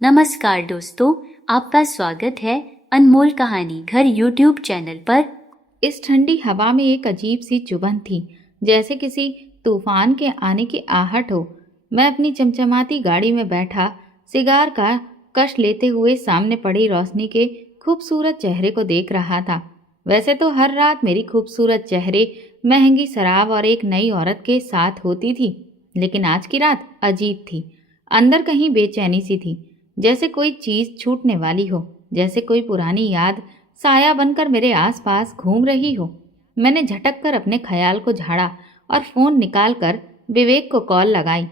नमस्कार दोस्तों, आपका स्वागत है अनमोल कहानी घर यूट्यूब चैनल पर। इस ठंडी हवा में एक अजीब सी चुभन थी, जैसे किसी तूफान के आने की आहट हो। मैं अपनी चमचमाती गाड़ी में बैठा सिगार का कश लेते हुए सामने पड़ी रोशनी के खूबसूरत चेहरे को देख रहा था। वैसे तो हर रात मेरी खूबसूरत चेहरे महंगी शराब और एक नई औरत के साथ होती थी, लेकिन आज की रात अजीब थी। अंदर कहीं बेचैनी सी थी, जैसे कोई चीज छूटने वाली हो, जैसे कोई पुरानी याद साया बनकर मेरे आसपास घूम रही हो। मैंने झटक कर अपने ख्याल को झाड़ा और फोन निकालकर विवेक को कॉल लगाई।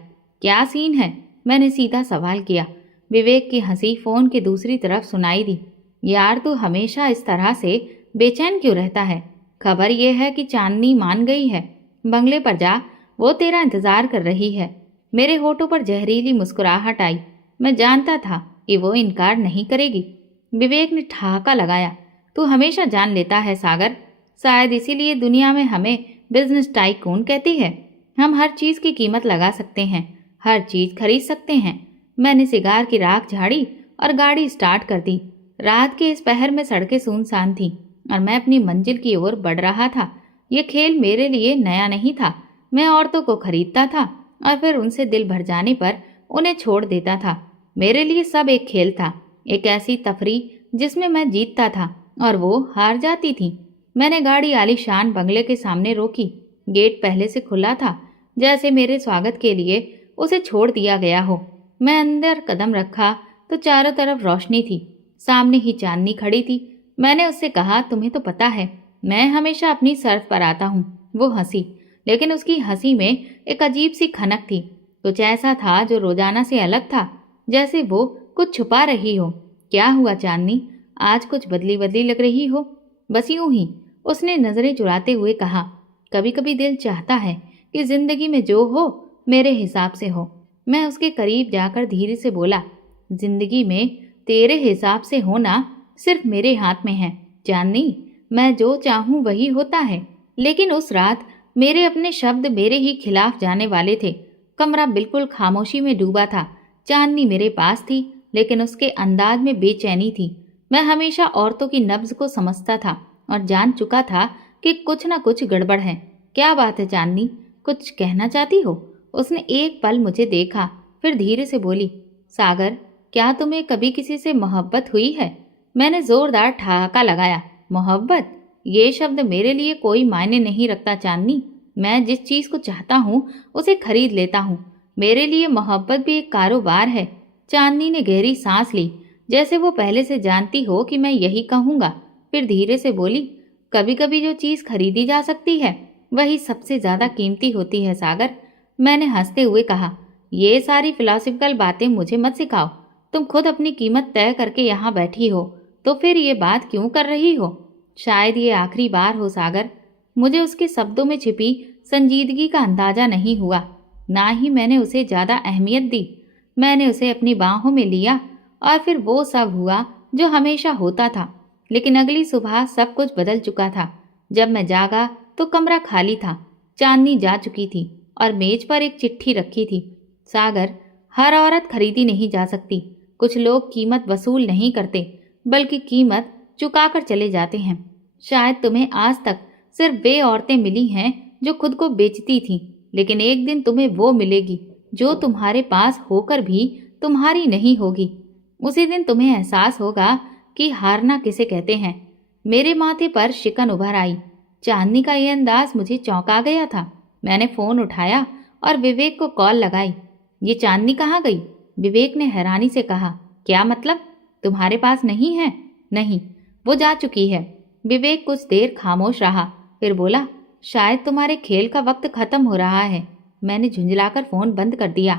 क्या सीन है? मैंने सीधा सवाल किया। विवेक की हंसी फोन के दूसरी तरफ सुनाई दी। यार, तू हमेशा इस तरह से बेचैन क्यों रहता है? खबर यह है कि चांदनी मान गई है। बंगले पर जा, वो तेरा इंतजार कर रही है। मेरे होठों पर जहरीली मुस्कुराहट आई। मैं जानता था कि वो इनकार नहीं करेगी। विवेक ने ठहाका लगाया। तू हमेशा जान लेता है सागर, शायद इसीलिए दुनिया में हमें बिजनेस टाइकून कहती है। हम हर चीज की कीमत लगा सकते हैं, हर चीज खरीद सकते हैं। मैंने सिगार की राख झाड़ी और गाड़ी स्टार्ट कर दी। रात के इस पहर में सड़कें सुनसान थीं और मैं अपनी मंजिल की ओर बढ़ रहा था। ये खेल मेरे लिए नया नहीं था। मैं औरतों को खरीदता था और फिर उनसे दिल भर जाने पर उन्हें छोड़ देता था। मेरे लिए सब एक खेल था, एक ऐसी तफरीह जिसमें मैं जीतता था और वो हार जाती थी। मैंने गाड़ी आलीशान बंगले के सामने रोकी। गेट पहले से खुला था, जैसे मेरे स्वागत के लिए उसे छोड़ दिया गया हो। मैं अंदर कदम रखा तो चारों तरफ रोशनी थी। सामने ही चांदनी खड़ी थी। मैंने उससे कहा, तुम्हें तो पता है मैं हमेशा अपनी शर्त पर आता हूँ। वो हंसी, लेकिन उसकी हंसी में एक अजीब सी खनक थी। कुछ ऐसा था जो रोजाना से अलग था, जैसे वो कुछ छुपा रही हो। क्या हुआ चांदनी, आज कुछ बदली बदली लग रही हो? बस यूं ही, उसने नजरें चुराते हुए कहा। कभी कभी दिल चाहता है कि जिंदगी में जो हो मेरे हिसाब से हो। मैं उसके करीब जाकर धीरे से बोला, जिंदगी में तेरे हिसाब से होना सिर्फ मेरे हाथ में है चांदनी। मैं जो चाहूं वही होता है। लेकिन उस रात मेरे अपने शब्द मेरे ही खिलाफ जाने वाले थे। कमरा बिल्कुल खामोशी में डूबा था। चांदनी मेरे पास थी, लेकिन उसके अंदाज में बेचैनी थी। मैं हमेशा औरतों की नब्ज को समझता था और जान चुका था कि कुछ न कुछ गड़बड़ है। क्या बात है चांदनी, कुछ कहना चाहती हो? उसने एक पल मुझे देखा, फिर धीरे से बोली, सागर, क्या तुम्हें कभी किसी से मोहब्बत हुई है? मैंने जोरदार ठहाका लगाया। मोहब्बत? ये शब्द मेरे लिए कोई मायने नहीं रखता चांदनी। मैं जिस चीज को चाहता हूँ उसे खरीद लेता हूँ। मेरे लिए मोहब्बत भी एक कारोबार है। चांदनी ने गहरी सांस ली, जैसे वो पहले से जानती हो कि मैं यही कहूँगा। फिर धीरे से बोली, कभी कभी जो चीज खरीदी जा सकती है वही सबसे ज्यादा कीमती होती है सागर। मैंने हंसते हुए कहा, ये सारी फिलॉसफिकल बातें मुझे मत सिखाओ। तुम खुद अपनी कीमत तय करके यहाँ बैठी हो, तो फिर ये बात क्यों कर रही हो? शायद ये आखिरी बार हो सागर। मुझे उसके शब्दों में छिपी संजीदगी का अंदाजा नहीं हुआ, ना ही मैंने उसे ज्यादा अहमियत दी। मैंने उसे अपनी बाहों में लिया और फिर वो सब हुआ जो हमेशा होता था। लेकिन अगली सुबह सब कुछ बदल चुका था। जब मैं जागा तो कमरा खाली था। चांदनी जा चुकी थी और मेज पर एक चिट्ठी रखी थी। सागर, हर औरत खरीदी नहीं जा सकती। कुछ लोग कीमत वसूल नहीं करते, बल्कि कीमत चुकाकर चले जाते हैं। शायद तुम्हें आज तक सिर्फ वे औरतें मिली हैं जो खुद को बेचती थीं, लेकिन एक दिन तुम्हें वो मिलेगी जो तुम्हारे पास होकर भी तुम्हारी नहीं होगी। उसी दिन तुम्हें एहसास होगा कि हारना किसे कहते हैं। मेरे माथे पर शिकन उभर आई। चांदनी का यह अंदाज मुझे चौंका गया था। मैंने फोन उठाया और विवेक को कॉल लगाई। ये चांदनी कहाँ गई? विवेक ने हैरानी से कहा। क्या मतलब? तुम्हारे पास नहीं है? नहीं, वो जा चुकी है। विवेक कुछ देर खामोश रहा, फिर बोला, शायद तुम्हारे खेल का वक्त खत्म हो रहा है। मैंने झुंझलाकर फोन बंद कर दिया,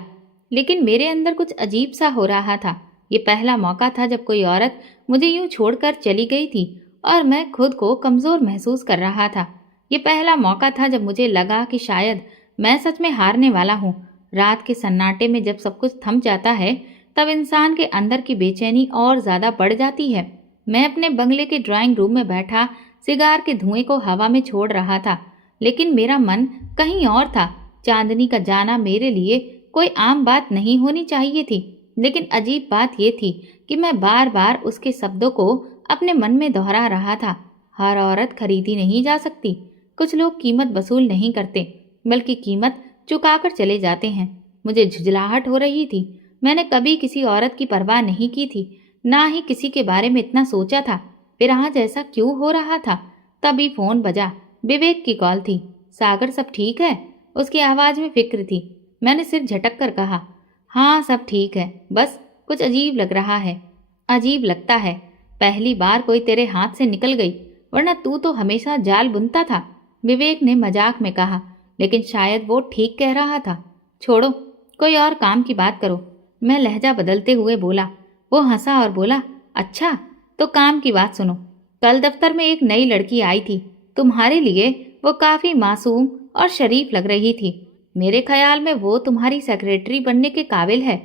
लेकिन मेरे अंदर कुछ अजीब सा हो रहा था। ये पहला मौका था जब कोई औरत मुझे यूं छोड़कर चली गई थी और मैं खुद को कमजोर महसूस कर रहा था। ये पहला मौका था जब मुझे लगा कि शायद मैं सच में हारने वाला हूँ। रात के सन्नाटे में जब सब कुछ थम जाता है, तब इंसान के अंदर की बेचैनी और ज्यादा बढ़ जाती है। मैं अपने बंगले के ड्राइंग रूम में बैठा सिगार के धुएं को हवा में छोड़ रहा था, लेकिन मेरा मन कहीं और था। चांदनी का जाना मेरे लिए कोई आम बात नहीं होनी चाहिए थी। लेकिन अजीब बात यह थी कि मैं बार बार उसके शब्दों को अपने मन में दोहरा रहा था। हर औरत खरीदी नहीं जा सकती। कुछ लोग कीमत वसूल नहीं करते, बल्कि कीमत चुकाकर चले जाते हैं। मुझे झुंझलाहट हो रही थी। मैंने कभी किसी औरत की परवाह नहीं की थी, ना ही किसी के बारे में इतना सोचा था। फिर आज ऐसा क्यों हो रहा था? तभी फोन बजा। विवेक की कॉल थी। सागर, सब ठीक है? उसकी आवाज में फिक्र थी। मैंने सिर झटक कर कहा, हाँ सब ठीक है, बस कुछ अजीब लग रहा है। अजीब लगता है? पहली बार कोई तेरे हाथ से निकल गई, वरना तू तो हमेशा जाल बुनता था। विवेक ने मजाक में कहा, लेकिन शायद वो ठीक कह रहा था। छोड़ो, कोई और काम की बात करो, मैं लहजा बदलते हुए बोला। वो हंसा और बोला, अच्छा तो काम की बात सुनो। कल दफ्तर में एक नई लड़की आई थी। तुम्हारे लिए वो काफी मासूम और शरीफ लग रही थी। मेरे ख्याल में वो तुम्हारी सेक्रेटरी बनने के काबिल है।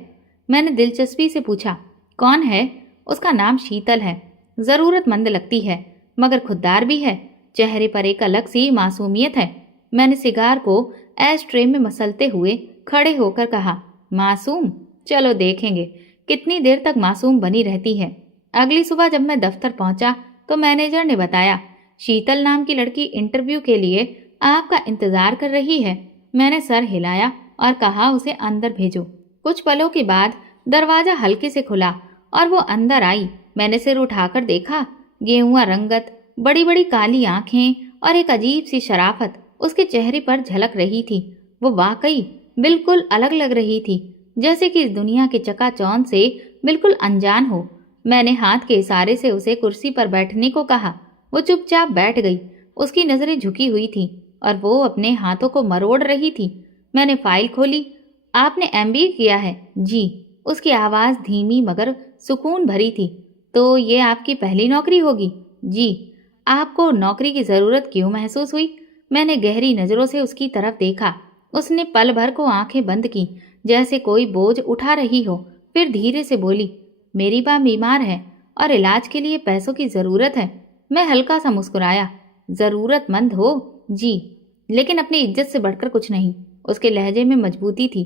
मैंने दिलचस्पी से पूछा, कौन है? उसका नाम शीतल है। जरूरतमंद लगती है, मगर खुददार भी है। चेहरे पर एक अलग सी मासूमियत है। मैंने सिगार को एश ट्रे में मसलते हुए खड़े होकर कहा, मासूम? चलो देखेंगे कितनी देर तक मासूम बनी रहती है। अगली सुबह जब मैं दफ्तर पहुंचा तो मैनेजर ने बताया, शीतल नाम की लड़की इंटरव्यू के लिए आपका इंतजार कर रही है। मैंने सर हिलाया और कहा, उसे अंदर भेजो। कुछ पलों के बाद दरवाजा हल्के से खुला और वो अंदर आई। मैंने सिर उठाकर देखा। गेहुआ रंगत, बड़ी बड़ी काली आंखें और एक अजीब सी शराफत उसके चेहरे पर झलक रही थी। वो वाकई बिल्कुल अलग लग रही थी, जैसे कि इस दुनिया के चकाचौंध से बिल्कुल अनजान हो। मैंने हाथ के इशारे से उसे कुर्सी पर बैठने को कहा। वो चुपचाप बैठ गई। उसकी नजरें झुकी हुई थी और वो अपने हाथों को मरोड़ रही थी। मैंने फाइल खोली। आपने एमबीए किया है? जी। उसकी आवाज़ धीमी मगर सुकून भरी थी। तो ये आपकी पहली नौकरी होगी? जी। आपको नौकरी की ज़रूरत क्यों महसूस हुई? मैंने गहरी नज़रों से उसकी तरफ देखा। उसने पल भर को आंखें बंद की, जैसे कोई बोझ उठा रही हो। फिर धीरे से बोली, मेरी माँ बीमार है और इलाज के लिए पैसों की ज़रूरत है। मैं हल्का सा मुस्कुराया। ज़रूरतमंद हो? जी, लेकिन अपनी इज्जत से बढ़कर कुछ नहीं। उसके लहजे में मजबूती थी।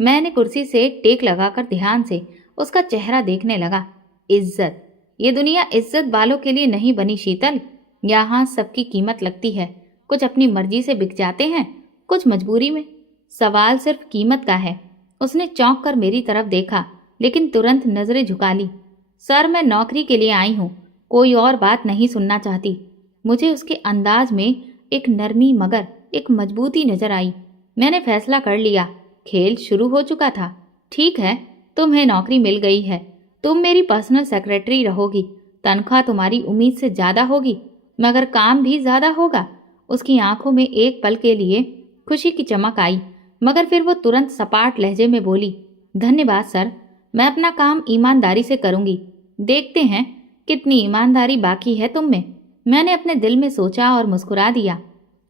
मैंने कुर्सी से टेक लगाकर ध्यान से उसका चेहरा देखने लगा। इज्जत? ये दुनिया इज्जत वालों के लिए नहीं बनी शीतल। यहाँ सबकी कीमत लगती है। कुछ अपनी मर्जी से बिक जाते हैं, कुछ मजबूरी में। सवाल सिर्फ कीमत का है। उसने चौंक कर मेरी तरफ देखा, लेकिन तुरंत नजरें झुका ली। सर, मैं नौकरी के लिए आई हूँ, कोई और बात नहीं सुनना चाहती। मुझे उसके अंदाज में एक नरमी मगर एक मजबूती नजर आई। मैंने फैसला कर लिया। खेल शुरू हो चुका था। ठीक है, तुम्हें नौकरी मिल गई है। तुम मेरी पर्सनल सेक्रेटरी रहोगी। तनख्वाह तुम्हारी उम्मीद से ज़्यादा होगी, मगर काम भी ज़्यादा होगा। उसकी आंखों में एक पल के लिए खुशी की चमक आई, मगर फिर वो तुरंत सपाट लहजे में बोली, धन्यवाद सर, मैं अपना काम ईमानदारी से करूंगी। देखते हैं कितनी ईमानदारी बाकी है तुम में। मैंने अपने दिल में सोचा और मुस्कुरा दिया।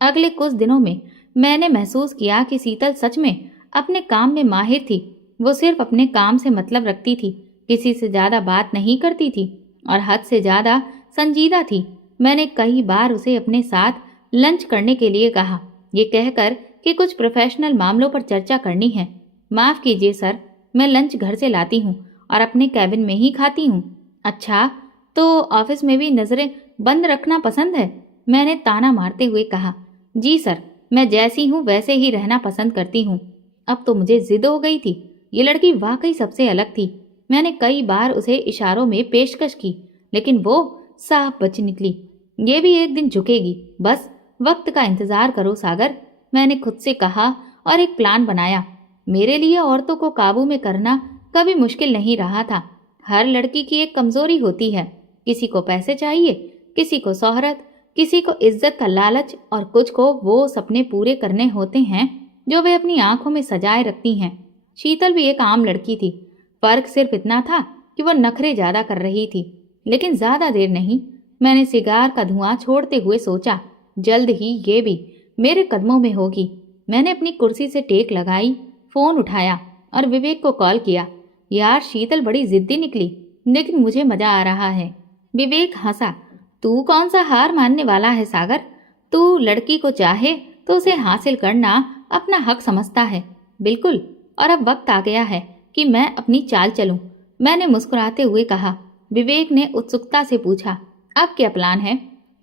अगले कुछ दिनों में मैंने महसूस किया कि शीतल सच में अपने काम में माहिर थी। वो सिर्फ अपने काम से मतलब रखती थी, किसी से ज़्यादा बात नहीं करती थी और हद से ज़्यादा संजीदा थी। मैंने कई बार उसे अपने साथ लंच करने के लिए कहा, ये कहकर कि कुछ प्रोफेशनल मामलों पर चर्चा करनी है। माफ़ कीजिए सर, मैं लंच घर से लाती हूँ और अपने कैबिन में ही खाती हूँ। अच्छा, तो ऑफिस में भी नज़रें बंद रखना पसंद है? मैंने ताना मारते हुए कहा। जी सर, मैं जैसी हूँ वैसे ही रहना पसंद करती हूँ। अब तो मुझे जिद हो गई थी। ये लड़की वाकई सबसे अलग थी। मैंने कई बार उसे इशारों में पेशकश की, लेकिन वो साफ बच निकली। ये भी एक दिन झुकेगी, बस वक्त का इंतजार करो सागर, मैंने खुद से कहा और एक प्लान बनाया। मेरे लिए औरतों को काबू में करना कभी मुश्किल नहीं रहा था। हर लड़की की एक कमजोरी होती है। किसी को पैसे चाहिए, किसी को शोहरत, किसी को इज्जत का लालच और कुछ को वो सपने पूरे करने होते हैं जो वे अपनी आंखों में सजाए रखती हैं। शीतल भी एक आम लड़की थी। फर्क सिर्फ इतना था कि वो नखरे ज्यादा कर रही थी। लेकिन ज्यादा देर नहीं। मैंने सिगार का धुआं छोड़ते हुए सोचा, जल्द ही ये भी मेरे कदमों में होगी। मैंने अपनी कुर्सी से टेक लगाई, फोन उठाया और विवेक को कॉल किया। यार, शीतल बड़ी जिद्दी निकली, लेकिन मुझे मजा आ रहा है। विवेक हंसा। तू कौन सा हार मानने वाला है सागर? तू लड़की को चाहे तो उसे हासिल करना अपना हक समझता है। बिल्कुल, और अब वक्त आ गया है कि मैं अपनी चाल चलूं। मैंने मुस्कुराते हुए कहा। विवेक ने उत्सुकता से पूछा, अब क्या प्लान है?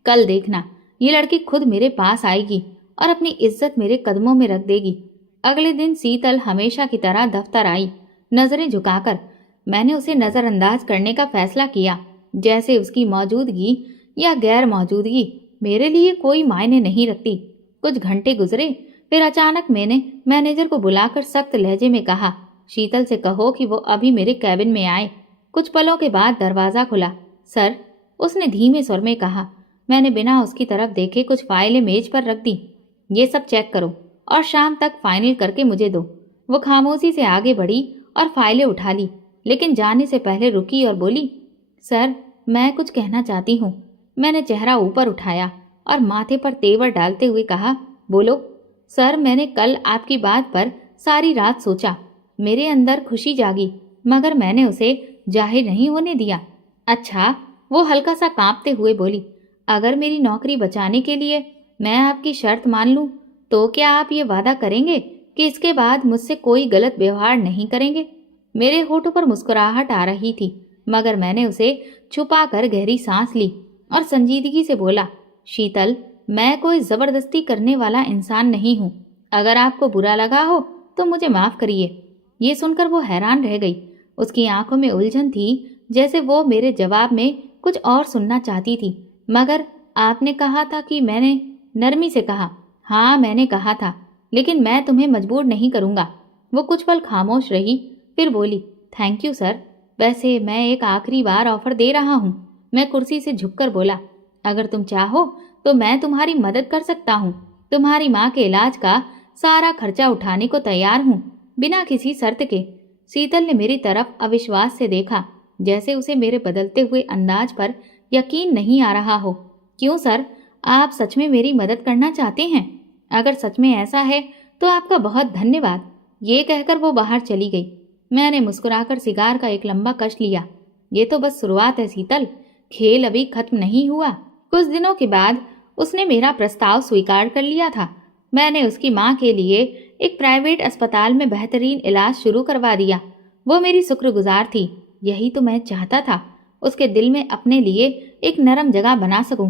कल देखना, ये लड़की खुद मेरे पास आएगी और अपनी इज्जत मेरे कदमों में रख देगी। अगले दिन शीतल हमेशा की तरह दफ्तर आई, नजरें झुकाकर। मैंने उसे नजरअंदाज करने का फैसला किया, जैसे उसकी मौजूदगी या गैर मौजूदगी मेरे लिए कोई मायने नहीं रखती। कुछ घंटे गुजरे, फिर अचानक मैंने मैनेजर को बुलाकर सख्त लहजे में कहा, शीतल से कहो कि वो अभी मेरे कैबिन में आए। कुछ पलों के बाद दरवाज़ा खुला। सर, उसने धीमे स्वर में कहा। मैंने बिना उसकी तरफ देखे कुछ फाइलें मेज पर रख दी। ये सब चेक करो और शाम तक फाइनल करके मुझे दो। वो खामोशी से आगे बढ़ी और फाइलें उठा ली, लेकिन जाने से पहले रुकी और बोली, सर, मैं कुछ कहना चाहती हूँ। मैंने चेहरा ऊपर उठाया और माथे पर तेवर डालते हुए कहा, बोलो। सर, मैंने कल आपकी बात पर सारी रात सोचा। मेरे अंदर खुशी जागी, मगर मैंने उसे जाहिर नहीं होने दिया। अच्छा, वो हल्का सा कांपते हुए बोली, अगर मेरी नौकरी बचाने के लिए मैं आपकी शर्त मान लूं, तो क्या आप ये वादा करेंगे कि इसके बाद मुझसे कोई गलत व्यवहार नहीं करेंगे? मेरे होठों पर मुस्कुराहट आ रही थी, मगर मैंने उसे छुपाकर गहरी सांस ली और संजीदगी से बोला, शीतल, मैं कोई जबरदस्ती करने वाला इंसान नहीं हूँ। अगर आपको बुरा लगा हो तो मुझे माफ करिए। ये सुनकर वो हैरान रह गई। उसकी आंखों में उलझन थी, जैसे वो मेरे जवाब में कुछ और सुनना चाहती थी। मगर आपने कहा था कि मैंने नरमी से कहा। हाँ, मैंने कहा था, लेकिन मैं तुम्हें मजबूर नहीं करूँगा। वो कुछ पल खामोश रही, फिर बोली, थैंक यू सर। वैसे मैं एक आखिरी बार ऑफर दे रहा हूँ। मैं कुर्सी से झुककर बोला, अगर तुम चाहो तो मैं तुम्हारी मदद कर सकता हूँ। तुम्हारी माँ के इलाज का सारा खर्चा उठाने को तैयार हूँ, बिना किसी शर्त के। शीतल ने मेरी तरफ अविश्वास से देखा, जैसे उसे मेरे बदलते हुए अंदाज पर यकीन नहीं आ रहा हो। क्यों सर, आप सच में मेरी मदद करना चाहते हैं? अगर सच में ऐसा है तो आपका बहुत धन्यवाद। ये कहकर वो बाहर चली गई। मैंने मुस्कुराकर सिगार का एक लंबा कश लिया। ये तो बस शुरुआत है शीतल, खेल अभी खत्म नहीं हुआ। कुछ दिनों के बाद उसने मेरा प्रस्ताव स्वीकार कर लिया था। मैंने उसकी माँ के लिए एक प्राइवेट अस्पताल में बेहतरीन इलाज शुरू करवा दिया। वो मेरी शुक्रगुजार थी। यही तो मैं चाहता था, उसके दिल में अपने लिए एक नरम जगह बना सकूं।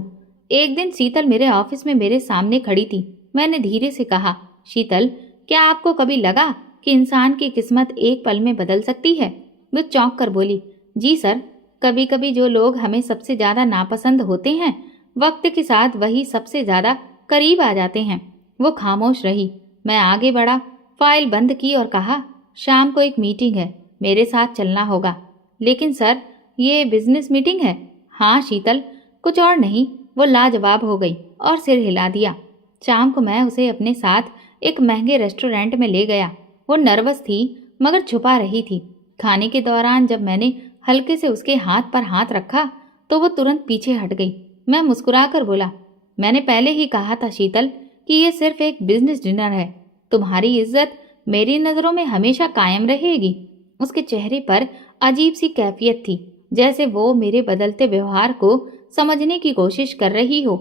एक दिन शीतल मेरे ऑफिस में मेरे सामने खड़ी थी। मैंने धीरे से कहा, शीतल, क्या आपको कभी लगा कि इंसान की किस्मत एक पल में बदल सकती है? वो चौंक कर बोली, जी सर, कभी कभी जो लोग हमें सबसे ज़्यादा नापसंद होते हैं, वक्त के साथ वही सबसे ज़्यादा करीब आ जाते हैं। वो खामोश रही। मैं आगे बढ़ा, फाइल बंद की और कहा, शाम को एक मीटिंग है, मेरे साथ चलना होगा। लेकिन सर, ये बिजनेस मीटिंग है। हाँ शीतल, कुछ और नहीं। वो लाजवाब हो गई और सिर हिला दिया। शाम को मैं उसे अपने साथ एक महंगे रेस्टोरेंट में ले गया। वो नर्वस थी, मगर छुपा रही थी। खाने के दौरान जब मैंने हल्के से उसके हाथ पर हाथ रखा तो वो तुरंत पीछे हट गई। मैं मुस्कुराकर बोला, मैंने पहले ही कहा था शीतल कि ये सिर्फ एक बिजनेस डिनर है। तुम्हारी इज्जत मेरी नज़रों में हमेशा कायम रहेगी। उसके चेहरे पर अजीब सी कैफियत थी, जैसे वो मेरे बदलते व्यवहार को समझने की कोशिश कर रही हो।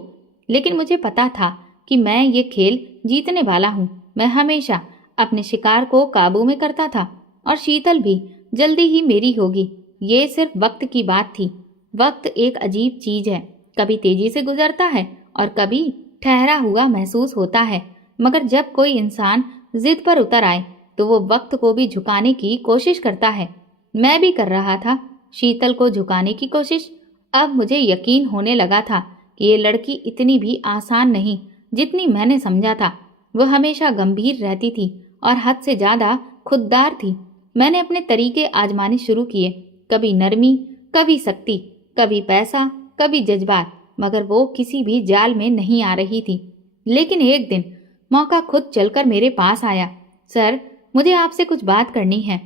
लेकिन मुझे पता था कि मैं ये खेल जीतने वाला हूँ। मैं हमेशा अपने शिकार को काबू में करता था और शीतल भी जल्दी ही मेरी होगी। ये सिर्फ वक्त की बात थी। वक्त एक अजीब चीज है, कभी तेजी से गुजरता है और कभी ठहरा हुआ महसूस होता है। मगर जब कोई इंसान जिद पर उतर आए तो वो वक्त को भी झुकाने की कोशिश करता है। मैं भी कर रहा था शीतल को झुकाने की कोशिश। अब मुझे यकीन होने लगा था कि ये लड़की इतनी भी आसान नहीं जितनी मैंने समझा था। वो हमेशा गंभीर रहती थी और हद से ज़्यादा खुददार थी। मैंने अपने तरीके आजमाने शुरू किए, कभी नरमी, कभी सख्ती, कभी पैसा, कभी जज्बात, मगर वो किसी भी जाल में नहीं आ रही थी। लेकिन एक दिन मौका खुद चलकर मेरे पास आया। सर, मुझे आपसे कुछ बात करनी है।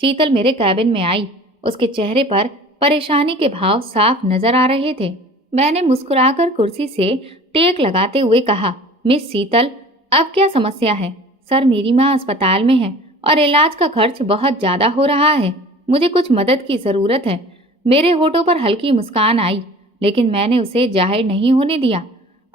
शीतल मेरे कैबिन में आई। उसके चेहरे पर परेशानी के भाव साफ नजर आ रहे थे। मैंने मुस्कुराकर कुर्सी से टेक लगाते हुए कहा, मिस शीतल, अब क्या समस्या है? सर, मेरी माँ अस्पताल में है और इलाज का खर्च बहुत ज़्यादा हो रहा है। मुझे कुछ मदद की ज़रूरत है। मेरे होठों पर हल्की मुस्कान आई, लेकिन मैंने उसे जाहिर नहीं होने दिया।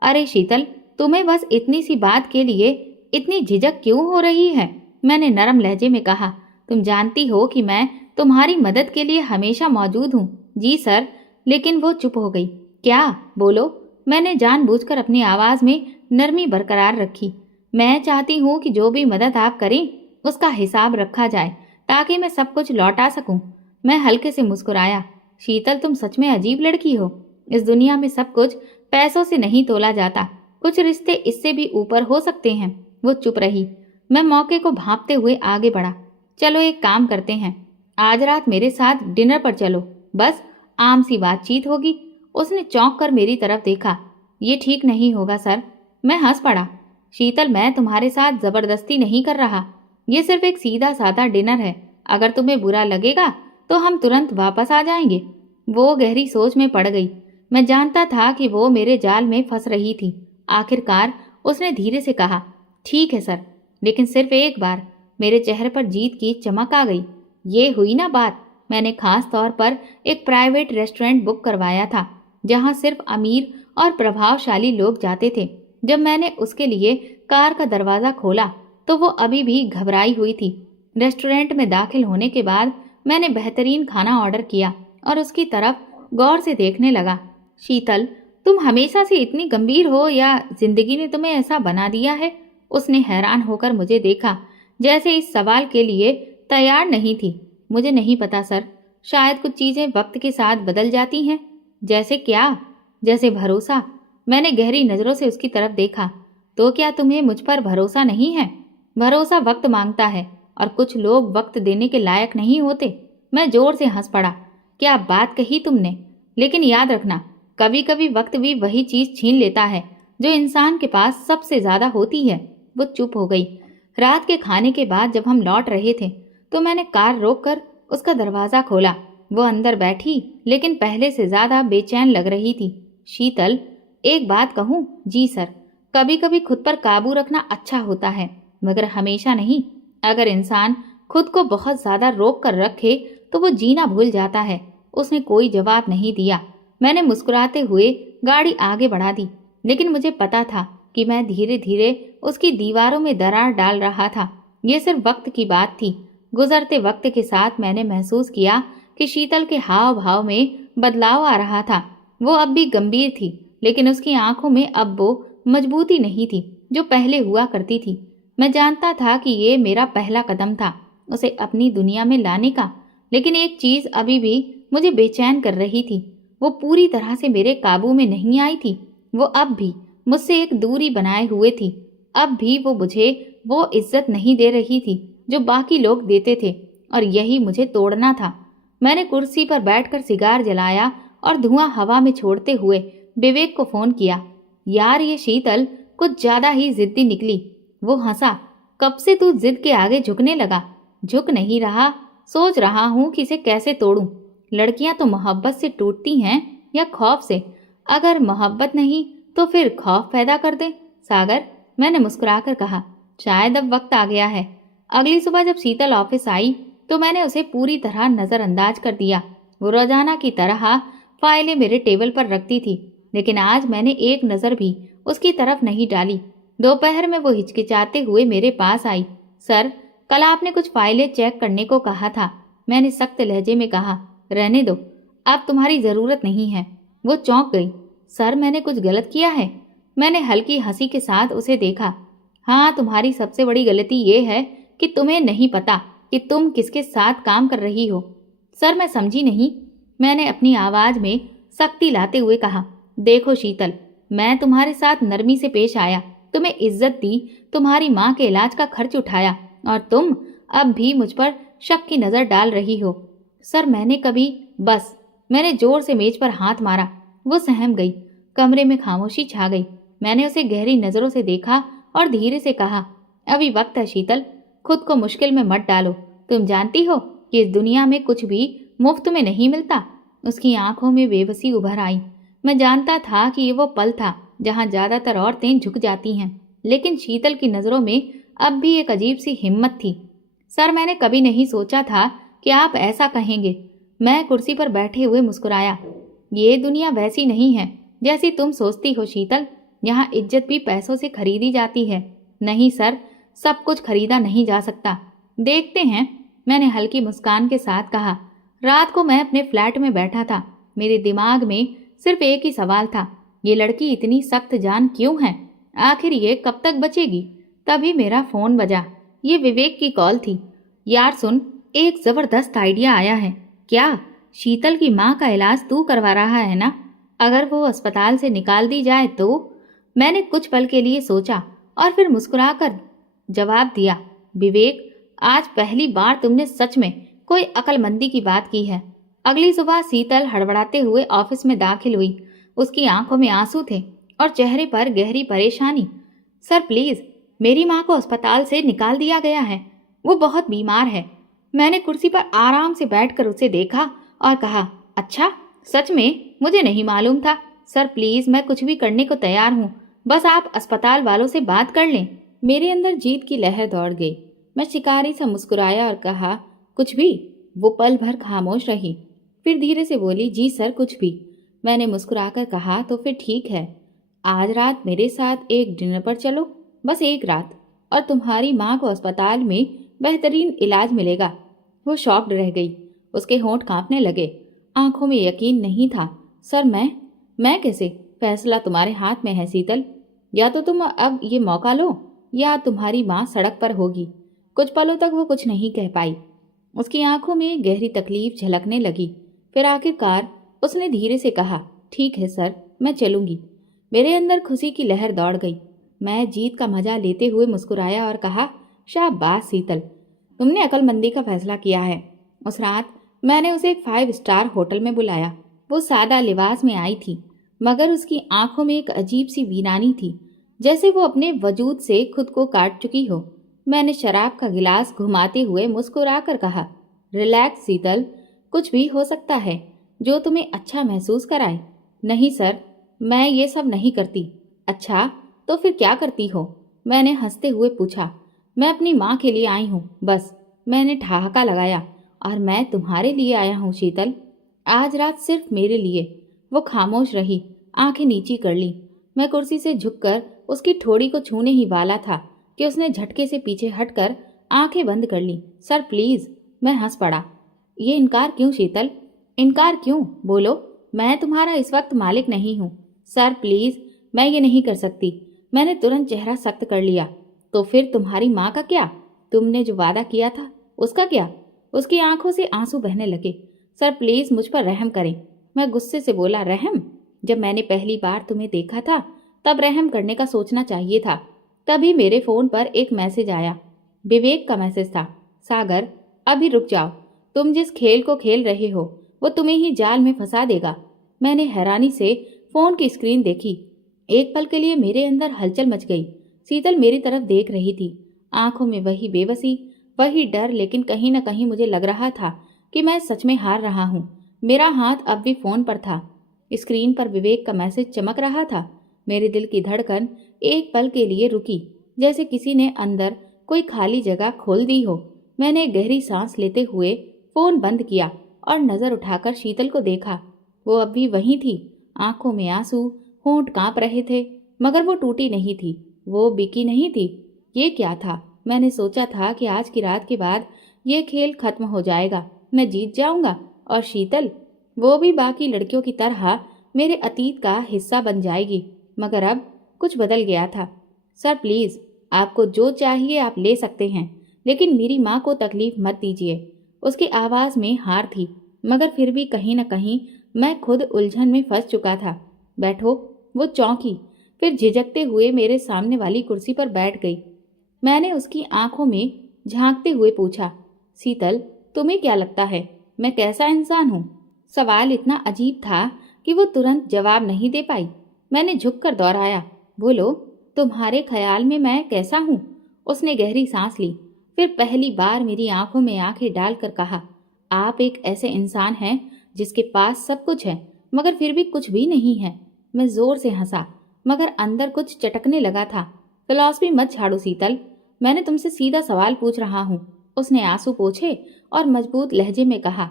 अरे शीतल, तुम्हें बस इतनी सी बात के लिए इतनी झिझक क्यों हो रही है? मैंने नरम लहजे में कहा, तुम जानती हो कि मैं तुम्हारी मदद के लिए हमेशा मौजूद हूँ। जी सर। लेकिन वो चुप हो गई। क्या? बोलो। मैंने जानबूझकर अपनी आवाज में नरमी बरकरार रखी। मैं चाहती हूँ कि जो भी मदद आप करें उसका हिसाब रखा जाए ताकि मैं सब कुछ लौटा सकूं। मैं हल्के से मुस्कुराया। शीतल, तुम सच में अजीब लड़की हो। इस दुनिया में सब कुछ पैसों से नहीं तोला जाता। कुछ रिश्ते इससे भी ऊपर हो सकते हैं। वो चुप रही। मैं मौके को भांपते हुए आगे बढ़ा। चलो एक काम करते हैं, आज रात मेरे साथ डिनर पर चलो, बस आम सी बातचीत होगी। उसने चौंक कर मेरी तरफ देखा। ये ठीक नहीं होगा सर। मैं हंस पड़ा। शीतल, मैं तुम्हारे साथ जबरदस्ती नहीं कर रहा। ये सिर्फ एक सीधा साधा डिनर है। अगर तुम्हें बुरा लगेगा तो हम तुरंत वापस आ जाएंगे। वो गहरी सोच में पड़ गई। मैं जानता था कि वो मेरे जाल में फंस रही थी। आखिरकार उसने धीरे से कहा, ठीक है सर, लेकिन सिर्फ एक बार। मेरे चेहरे पर जीत की चमक आ गई। ये हुई ना बात। मैंने खास तौर पर एक प्राइवेट रेस्टोरेंट बुक करवाया था जहां सिर्फ अमीर और प्रभावशाली लोग जाते थे। जब मैंने उसके लिए कार का दरवाजा खोला तो वो अभी भी घबराई हुई थी। रेस्टोरेंट में दाखिल होने के बाद मैंने बेहतरीन खाना ऑर्डर किया और उसकी तरफ गौर से देखने लगा। शीतल, तुम हमेशा से इतनी गंभीर हो या जिंदगी ने तुम्हें ऐसा बना दिया है? उसने हैरान होकर मुझे देखा, जैसे इस सवाल के लिए तैयार नहीं थी। मुझे नहीं पता सर, शायद कुछ चीजें वक्त के साथ बदल जाती हैं। जैसे क्या? जैसे भरोसा। मैंने गहरी नजरों से उसकी तरफ देखा। तो क्या तुम्हें मुझ पर भरोसा नहीं है? भरोसा वक्त मांगता है और कुछ लोग वक्त देने के लायक नहीं होते। मैं जोर से हंस पड़ा। क्या बात कही तुमने? लेकिन याद रखना, कभी कभी वक्त भी वही चीज छीन लेता है जो इंसान के पास सबसे ज्यादा होती है। वो चुप हो गई। रात के खाने के बाद जब हम लौट रहे थे तो मैंने कार रोककर उसका दरवाजा खोला। वो अंदर बैठी, लेकिन पहले से ज्यादा बेचैन लग रही थी। शीतल, एक बात कहूँ? जी सर। कभी कभी खुद पर काबू रखना अच्छा होता है, मगर हमेशा नहीं। अगर इंसान खुद को बहुत ज्यादा रोक कर रखे तो वो जीना भूल जाता है। उसने कोई जवाब नहीं दिया। मैंने मुस्कुराते हुए गाड़ी आगे बढ़ा दी, लेकिन मुझे पता था कि मैं धीरे धीरे उसकी दीवारों में दरार डाल रहा था। ये सिर्फ वक्त की बात थी। गुजरते वक्त के साथ मैंने महसूस किया कि शीतल के हाव भाव में बदलाव आ रहा था। वो अब भी गंभीर थी, लेकिन उसकी आंखों में अब वो मजबूती नहीं थी जो पहले हुआ करती थी। मैं जानता था कि ये मेरा पहला कदम था उसे अपनी दुनिया में लाने का, लेकिन एक चीज अभी भी मुझे बेचैन कर रही थी। वो पूरी तरह से मेरे काबू में नहीं आई थी। वो अब भी मुझसे एक दूरी बनाए हुए थी। अब भी वो मुझे वो इज्जत नहीं दे रही थी जो बाकी लोग देते थे, और यही मुझे तोड़ना था। मैंने कुर्सी पर बैठकर सिगार जलाया और धुआं हवा में छोड़ते हुए विवेक को फोन किया। यार, ये शीतल कुछ ज्यादा ही जिद्दी निकली। वो हंसा। कब से तू जिद के आगे झुकने लगा? झुक नहीं रहा, सोच रहा हूँ कि इसे कैसे तोड़ूं। लड़कियां तो मोहब्बत से टूटती हैं या खौफ से? अगर मोहब्बत नहीं तो फिर खौफ पैदा कर दे। सागर, मैंने मुस्कुराकर कहा, शायद अब वक्त आ गया है। अगली सुबह जब शीतल ऑफिस आई तो मैंने उसे पूरी तरह नजरअंदाज कर दिया। वो रोजाना की तरह फाइलें मेरे टेबल पर रखती थी, लेकिन आज मैंने एक नजर भी उसकी तरफ नहीं डाली। दोपहर में वो हिचकिचाते हुए मेरे पास आई। सर, कल आपने कुछ फाइलें चेक करने को कहा था। मैंने सख्त लहजे में कहा, रहने दो, अब तुम्हारी जरूरत नहीं है। वो चौंक गई। सर, मैंने कुछ गलत किया है? मैंने हल्की हंसी के साथ उसे देखा। हाँ, तुम्हारी सबसे बड़ी गलती ये है कि तुम्हें नहीं पता कि तुम किसके साथ काम कर रही हो। सर, मैं समझी नहीं। मैंने अपनी आवाज में सख्ती लाते हुए कहा, देखो शीतल, मैं तुम्हारे साथ नरमी से पेश आया, तुम्हें इज्जत दी, तुम्हारी माँ के इलाज का खर्च उठाया, और तुम अब भी मुझ पर शक की नजर डाल रही हो। सर, मैंने कभी बस। मैंने जोर से मेज पर हाथ मारा। वो सहम गई। कमरे में खामोशी छा गई। मैंने उसे गहरी नजरों से देखा और धीरे से कहा, अभी वक्त है शीतल, खुद को मुश्किल में मत डालो। तुम जानती हो कि इस दुनिया में कुछ भी मुफ्त में नहीं मिलता। उसकी आंखों में बेबसी उभर आई। मैं जानता था कि ये वो पल था जहां ज्यादातर औरतें झुक जाती हैं, लेकिन शीतल की नजरों में अब भी एक अजीब सी हिम्मत थी। सर, मैंने कभी नहीं सोचा था कि आप ऐसा कहेंगे। मैं कुर्सी पर बैठे हुए मुस्कुराया। ये दुनिया वैसी नहीं है जैसी तुम सोचती हो शीतल। यहाँ इज्जत भी पैसों से खरीदी जाती है। नहीं सर, सब कुछ खरीदा नहीं जा सकता। देखते हैं। मैंने हल्की मुस्कान के साथ कहा। रात को मैं अपने फ्लैट में बैठा था। मेरे दिमाग में सिर्फ एक ही सवाल था, ये लड़की इतनी सख्त जान क्यों है? आखिर ये कब तक बचेगी? तभी मेरा फोन बजा। ये विवेक की कॉल थी। यार सुन, एक जबरदस्त आइडिया आया है। क्या? शीतल की माँ का इलाज तू करवा रहा है ना? अगर वो अस्पताल से निकाल दी जाए तो? मैंने कुछ पल के लिए सोचा और फिर मुस्कुराकर जवाब दिया, विवेक, आज पहली बार तुमने सच में कोई अक्लमंदी की बात की है। अगली सुबह शीतल हड़बड़ाते हुए ऑफिस में दाखिल हुई। उसकी आंखों में आंसू थे और चेहरे पर गहरी परेशानी। सर प्लीज, मेरी माँ को अस्पताल से निकाल दिया गया है। वो बहुत बीमार है। मैंने कुर्सी पर आराम से बैठकर उसे देखा और कहा, अच्छा, सच में? मुझे नहीं मालूम था। सर प्लीज, मैं कुछ भी करने को तैयार हूँ, बस आप अस्पताल वालों से बात कर लें। मेरे अंदर जीत की लहर दौड़ गई। मैं शिकारी सा मुस्कुराया और कहा, कुछ भी? वो पल भर खामोश रही, फिर धीरे से बोली, जी सर, कुछ भी। मैंने मुस्कुराकर कहा, तो फिर ठीक है, आज रात मेरे साथ एक डिनर पर चलो, बस एक रात, और तुम्हारी माँ को अस्पताल में बेहतरीन इलाज मिलेगा। वो शॉक्ड रह गई। उसके होंठ कांपने लगे, आंखों में यकीन नहीं था। सर मैं कैसे? फैसला तुम्हारे हाथ में है शीतल। या तो तुम अब ये मौका लो या तुम्हारी माँ सड़क पर होगी। कुछ पलों तक वो कुछ नहीं कह पाई। उसकी आंखों में गहरी तकलीफ झलकने लगी। फिर आखिरकार उसने धीरे से कहा, ठीक है सर, मैं चलूंगी। मेरे अंदर खुशी की लहर दौड़ गई। मैं जीत का मजा लेते हुए मुस्कुराया और कहा, शाबाश शीतल, तुमने अक्लमंदी का फैसला किया है। उस रात मैंने उसे एक 5 स्टार होटल में बुलाया। वो सादा लिबास में आई थी, मगर उसकी आंखों में एक अजीब सी वीरानी थी, जैसे वो अपने वजूद से खुद को काट चुकी हो। मैंने शराब का गिलास घुमाते हुए मुस्कुराकर कहा, रिलैक्स शीतल, कुछ भी हो सकता है जो तुम्हें अच्छा महसूस कराए। नहीं सर, मैं ये सब नहीं करती। अच्छा, तो फिर क्या करती हो? मैंने हंसते हुए पूछा। मैं अपनी माँ के लिए आई हूँ, बस। मैंने ठहाका लगाया। और मैं तुम्हारे लिए आया हूँ शीतल, आज रात सिर्फ मेरे लिए। वो खामोश रही, आंखें नीची कर ली। मैं कुर्सी से झुककर उसकी ठोड़ी को छूने ही वाला था कि उसने झटके से पीछे हटकर आंखें बंद कर ली। सर प्लीज, मैं हंस पड़ा। ये इनकार क्यों शीतल? इनकार क्यों? बोलो, मैं तुम्हारा इस वक्त मालिक नहीं हूँ। सर प्लीज, मैं ये नहीं कर सकती। मैंने तुरंत चेहरा सख्त कर लिया। तो फिर तुम्हारी माँ का क्या? तुमने जो वादा किया था उसका क्या? उसकी आंखों से आंसू बहने लगे। सर प्लीज, मुझ पर रहम करें। मैं गुस्से से बोला, रहम? जब मैंने पहली बार तुम्हें देखा था तब रहम करने का सोचना चाहिए था। तभी मेरे फोन पर एक मैसेज आया। विवेक का मैसेज था। सागर, अभी रुक जाओ। तुम जिस खेल को खेल रहे हो वो तुम्हें ही जाल में फंसा देगा। मैंने हैरानी से फोन की स्क्रीन देखी। एक पल के लिए मेरे अंदर हलचल मच गई। शीतल मेरी तरफ देख रही थी, आंखों में वही बेबसी, वही डर, लेकिन कहीं न कहीं मुझे लग रहा था कि मैं सच में हार रहा हूँ। मेरा हाथ अब भी फोन पर था। स्क्रीन पर विवेक का मैसेज चमक रहा था। मेरे दिल की धड़कन एक पल के लिए रुकी, जैसे किसी ने अंदर कोई खाली जगह खोल दी हो। मैंने गहरी सांस लेते हुए फोन बंद किया और नजर उठाकर शीतल को देखा। वो अब भी वहीं थी, आंखों में आंसू, होंठ कांप रहे थे, मगर वो टूटी नहीं थी, वो बिकी नहीं थी। ये क्या था? मैंने सोचा था कि आज की रात के बाद ये खेल खत्म हो जाएगा, मैं जीत जाऊंगा और शीतल, वो भी बाकी लड़कियों की तरह मेरे अतीत का हिस्सा बन जाएगी। मगर अब कुछ बदल गया था। सर प्लीज, आपको जो चाहिए आप ले सकते हैं, लेकिन मेरी माँ को तकलीफ मत दीजिए। उसकी आवाज़ में हार थी, मगर फिर भी कहीं न कहीं मैं खुद उलझन में फंस चुका था। बैठो। वो चौंकी, फिर झिझकते हुए मेरे सामने वाली कुर्सी पर बैठ गई। मैंने उसकी आंखों में झांकते हुए पूछा, शीतल, तुम्हें क्या लगता है मैं कैसा इंसान हूँ? सवाल इतना अजीब था कि वो तुरंत जवाब नहीं दे पाई। मैंने झुककर दोहराया, बोलो, तुम्हारे ख्याल में मैं कैसा हूँ? उसने गहरी सांस ली, फिर पहली बार मेरी आंखों में आंखें डालकर कहा, आप एक ऐसे इंसान हैं जिसके पास सब कुछ है मगर फिर भी कुछ भी नहीं है। मैं जोर से हंसा, मगर अंदर कुछ चटकने लगा था। फिलॉसफी मत झाड़ो शीतल, मैंने तुमसे सीधा सवाल पूछ रहा हूँ। उसने आंसू पोंछे और मजबूत लहजे में कहा,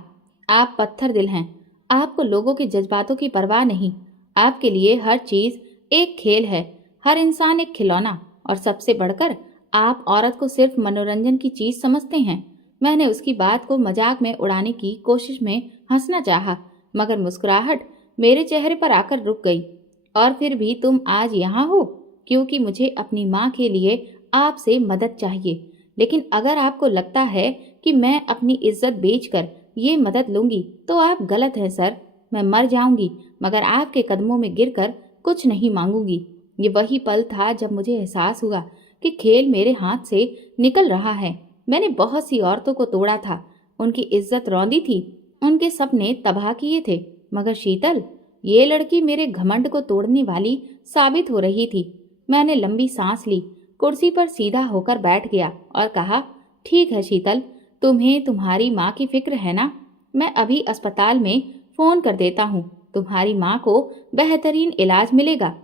आप पत्थर दिल हैं, आपको लोगों के जज्बातों की परवाह नहीं। आपके लिए हर चीज एक खेल है, हर इंसान एक खिलौना, और सबसे बढ़कर आप औरत को सिर्फ मनोरंजन की चीज समझते हैं। मैंने उसकी बात को मजाक में उड़ाने की कोशिश में हंसना चाहा, मगर मुस्कुराहट मेरे चेहरे पर आकर रुक गई। और फिर भी तुम आज यहाँ हो क्योंकि मुझे अपनी माँ के लिए आपसे मदद चाहिए। लेकिन अगर आपको लगता है कि मैं अपनी इज्जत बेचकर ये मदद लूंगी तो आप गलत हैं सर। मैं मर जाऊंगी मगर आपके कदमों में गिरकर कुछ नहीं मांगूंगी। ये वही पल था जब मुझे एहसास हुआ कि खेल मेरे हाथ से निकल रहा है। मैंने बहुत सी औरतों को तोड़ा था, उनकी इज्जत रौंदी थी, उनके सपने तबाह किए थे, मगर शीतल, ये लड़की मेरे घमंड को तोड़ने वाली साबित हो रही थी। मैंने लंबी सांस ली, कुर्सी पर सीधा होकर बैठ गया और कहा, ठीक है शीतल, तुम्हें तुम्हारी माँ की फिक्र है ना? मैं अभी अस्पताल में फोन कर देता हूँ, तुम्हारी माँ को बेहतरीन इलाज मिलेगा।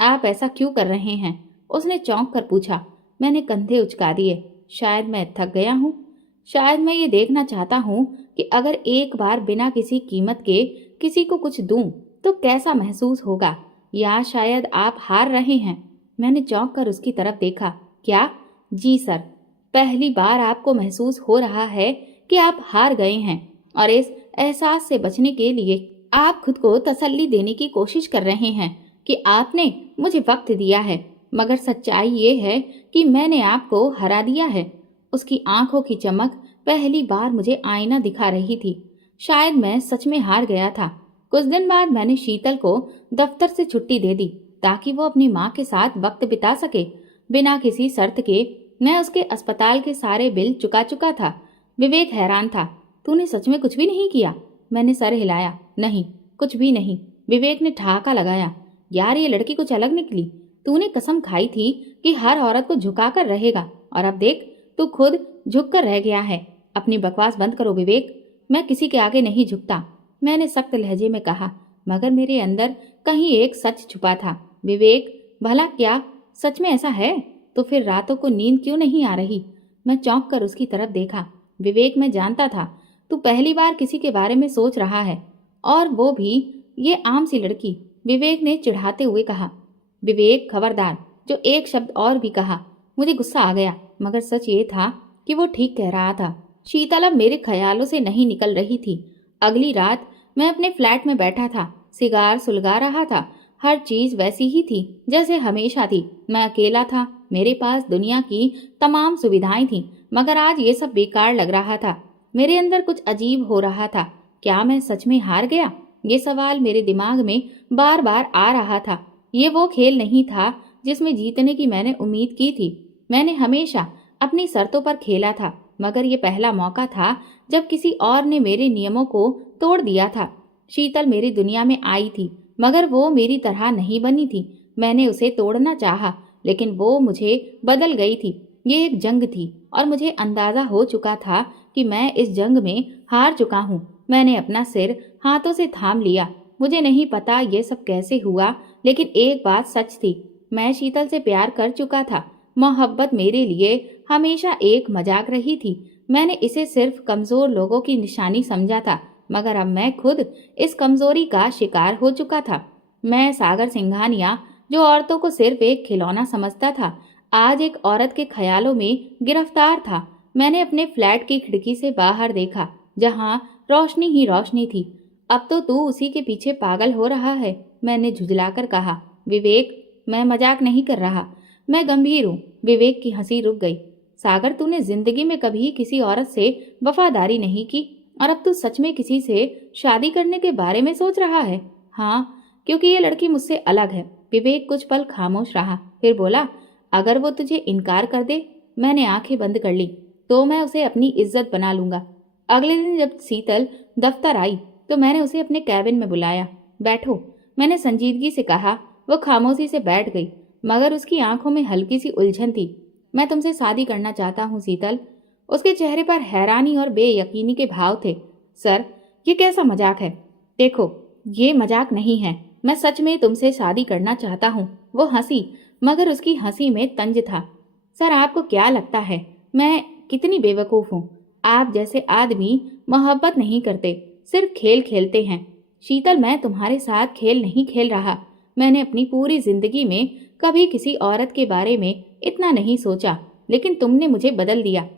आप ऐसा क्यों कर रहे हैं? उसने चौंक कर पूछा। मैंने कंधे उचका दिए। शायद मैं थक गया हूँ, शायद मैं ये देखना चाहता हूँ कि अगर एक बार बिना किसी कीमत के किसी को कुछ दूं तो कैसा महसूस होगा, या शायद आप हार रहे हैं। मैंने चौंक कर उसकी तरफ देखा। क्या? जी सर, पहली बार आपको महसूस हो रहा है कि आप हार गए हैं और इस एहसास से बचने के लिए आप खुद को तसल्ली देने की कोशिश कर रहे हैं कि आपने मुझे वक्त दिया है, मगर सच्चाई ये है कि मैंने आपको हरा दिया है। उसकी आंखों की चमक पहली बार मुझे आईना दिखा रही थी। शायद मैं सच में हार गया था। कुछ दिन बाद मैंने शीतल को दफ्तर से छुट्टी दे दी ताकि वो अपनी माँ के साथ वक्त बिता सके। बिना किसी शर्त के मैं उसके अस्पताल के सारे बिल चुका चुका था। विवेक हैरान था। तूने सच में कुछ भी नहीं किया? मैंने सर हिलाया। नहीं, कुछ भी नहीं। विवेक ने ठहाका लगाया। यार, ये लड़की कुछ अलग निकली। तूने कसम खाई थी कि हर औरत को झुकाकर रहेगा और अब देख, तू खुद झुककर रह गया है। अपनी बकवास बंद करो विवेक, मैं किसी के आगे नहीं झुकता, मैंने सख्त लहजे में कहा, मगर मेरे अंदर कहीं एक सच छुपा था। विवेक, भला क्या सच में ऐसा है? तो फिर रातों को नींद क्यों नहीं आ रही? मैं चौंक कर उसकी तरफ देखा। विवेक, मैं जानता था तू पहली बार किसी के बारे में सोच रहा है, और वो भी ये आम सी लड़की। विवेक ने चिढ़ाते हुए कहा। विवेक, खबरदार, जो एक शब्द और भी कहा। मुझे गुस्सा आ गया, मगर सच ये था कि वो ठीक कह रहा था। शीतल अब मेरे ख्यालों से नहीं निकल रही थी। अगली रात मैं अपने फ्लैट में बैठा था, सिगार सुलगा रहा था। हर चीज वैसी ही थी जैसे हमेशा थी। मैं अकेला था, मेरे पास दुनिया की तमाम सुविधाएं थीं, मगर आज ये सब बेकार लग रहा था। मेरे अंदर कुछ अजीब हो रहा था। क्या मैं सच में हार गया? ये सवाल मेरे दिमाग में बार बार आ रहा था। ये वो खेल नहीं था जिसमें जीतने की मैंने उम्मीद की थी। मैंने हमेशा अपनी शर्तों पर खेला था, मगर ये पहला मौका था जब किसी और ने मेरे नियमों को तोड़ दिया था। शीतल मेरी दुनिया में आई थी, मगर वो मेरी तरह नहीं बनी थी। मैंने उसे तोड़ना चाहा, लेकिन वो मुझे बदल गई थी। ये एक जंग थी और मुझे अंदाजा हो चुका था कि मैं इस जंग में हार चुका हूँ। मैंने अपना सिर हाथों से थाम लिया। मुझे नहीं पता ये सब कैसे हुआ, लेकिन एक बात सच थी, मैं शीतल से प्यार कर चुका था। मोहब्बत मेरे लिए हमेशा एक मजाक रही थी। मैंने इसे सिर्फ कमजोर लोगों की निशानी समझा था, मगर अब मैं खुद इस कमजोरी का शिकार हो चुका था। मैं सागर सिंघानिया, जो औरतों को सिर्फ एक खिलौना समझता था, आज एक औरत के ख्यालों में गिरफ्तार था। मैंने अपने फ्लैट की खिड़की से बाहर देखा, जहां रोशनी ही रोशनी थी। अब तो तू उसी के पीछे पागल हो रहा है, मैंने झुंझलाकर कहा। विवेक, मैं मजाक नहीं कर रहा, मैं गंभीर हूँ। विवेक की हंसी रुक गई। सागर, तूने जिंदगी में कभी किसी औरत से वफादारी नहीं की और अब तू सच में किसी से शादी करने के बारे में सोच रहा है? हाँ, क्योंकि ये लड़की मुझसे अलग है। विवेक कुछ पल खामोश रहा, फिर बोला, अगर वो तुझे इनकार कर दे? मैंने आंखें बंद कर ली। तो मैं उसे अपनी इज्जत बना लूंगा। अगले दिन जब शीतल दफ्तर आई तो मैंने उसे अपने कैबिन में बुलाया। बैठो, मैंने संजीदगी से कहा। वो खामोशी से बैठ गई, मगर उसकी आंखों में हल्की सी उलझन थी। मैं तुमसे शादी करना चाहता हूँ शीतल। उसके चेहरे पर हैरानी और बेयकीनी के भाव थे। सर, ये कैसा मजाक है? देखो, ये मजाक नहीं है, मैं सच में तुमसे शादी करना चाहता हूँ। वो हंसी, मगर उसकी हंसी में तंज था। सर, आपको क्या लगता है मैं कितनी बेवकूफ़ हूँ? आप जैसे आदमी मोहब्बत नहीं करते, सिर्फ खेल खेलते हैं। शीतल, मैं तुम्हारे साथ खेल नहीं खेल रहा। मैंने अपनी पूरी जिंदगी में कभी किसी औरत के बारे में इतना नहीं सोचा, लेकिन तुमने मुझे बदल दिया।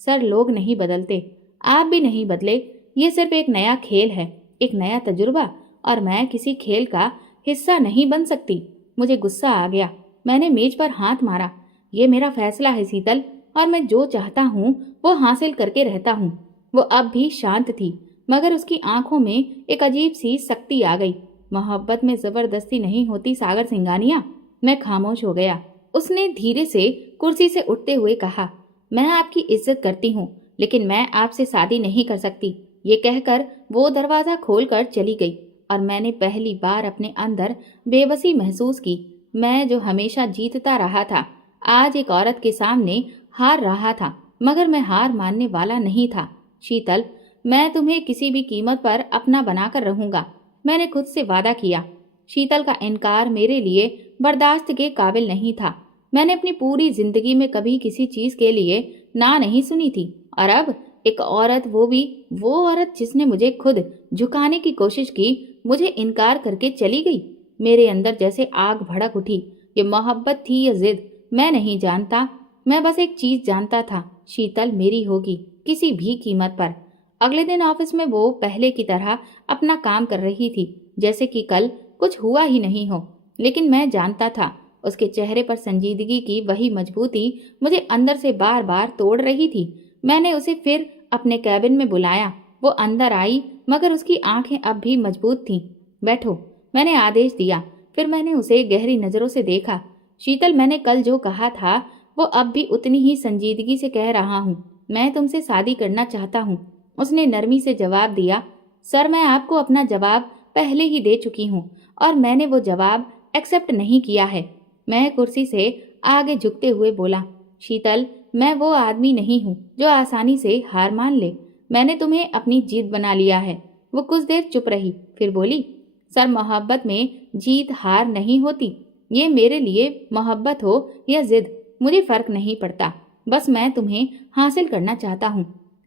सर, लोग नहीं बदलते, आप भी नहीं बदले। ये सिर्फ एक नया खेल है, एक नया तजुर्बा, और मैं किसी खेल का हिस्सा नहीं बन सकती। मुझे गुस्सा आ गया। मैंने मेज पर हाथ मारा। ये मेरा फैसला है शीतल, और मैं जो चाहता हूँ वो हासिल करके रहता हूँ। वो अब भी शांत थी, मगर उसकी आंखों में एक अजीब सी सख्ती आ गई। मोहब्बत में जबरदस्ती नहीं होती सागर सिंघानिया। मैं खामोश हो गया। उसने धीरे से कुर्सी से उठते हुए कहा, मैं आपकी इज्जत करती हूँ, लेकिन मैं आपसे शादी नहीं कर सकती। ये कहकर वो दरवाजा खोलकर चली गई, और मैंने पहली बार अपने अंदर बेबसी महसूस की। मैं जो हमेशा जीतता रहा था, आज एक औरत के सामने हार रहा था, मगर मैं हार मानने वाला नहीं था। शीतल, मैं तुम्हें किसी भी कीमत पर अपना बनाकर रहूंगा। मैंने खुद से वादा किया। शीतल का इनकार मेरे लिए बर्दाश्त के काबिल नहीं था। मैंने अपनी पूरी जिंदगी में कभी किसी चीज के लिए ना नहीं सुनी थी, और अब एक औरत, वो भी वो औरत जिसने मुझे खुद झुकाने की कोशिश की, मुझे इनकार करके चली गई। मेरे अंदर जैसे आग भड़क उठी। ये मोहब्बत थी या जिद, मैं नहीं जानता। मैं बस एक चीज जानता था, शीतल मेरी होगी, किसी भी कीमत पर। अगले दिन ऑफिस में वो पहले की तरह अपना काम कर रही थी, जैसे कि कल कुछ हुआ ही नहीं हो। लेकिन मैं जानता था, उसके चेहरे पर संजीदगी की वही मजबूती मुझे अंदर से बार बार तोड़ रही थी। मैंने उसे फिर अपने कैबिन में बुलाया। वो अंदर आई, मगर उसकी आंखें अब भी मजबूत थीं। बैठो, मैंने आदेश दिया। फिर मैंने उसे गहरी नजरों से देखा। शीतल, मैंने कल जो कहा था वो अब भी उतनी ही संजीदगी से कह रहा हूँ। मैं तुमसे शादी करना चाहता हूँ। उसने नरमी से जवाब दिया। सर, मैं आपको अपना जवाब पहले ही दे चुकी हूँ, और मैंने वो जवाब एक्सेप्ट नहीं किया है। मैं कुर्सी से आगे झुकते हुए बोला, शीतल, मैं वो आदमी नहीं हूँ जो आसानी से हार मान ले। मैंने तुम्हें अपनी जीत बना लिया है। वो कुछ देर चुप रही, फिर बोली, सर, मोहब्बत में जीत हार नहीं होती। ये मेरे लिए मोहब्बत हो या जिद, मुझे फर्क नहीं पड़ता। बस मैं तुम्हें हासिल करना चाहता हूँ।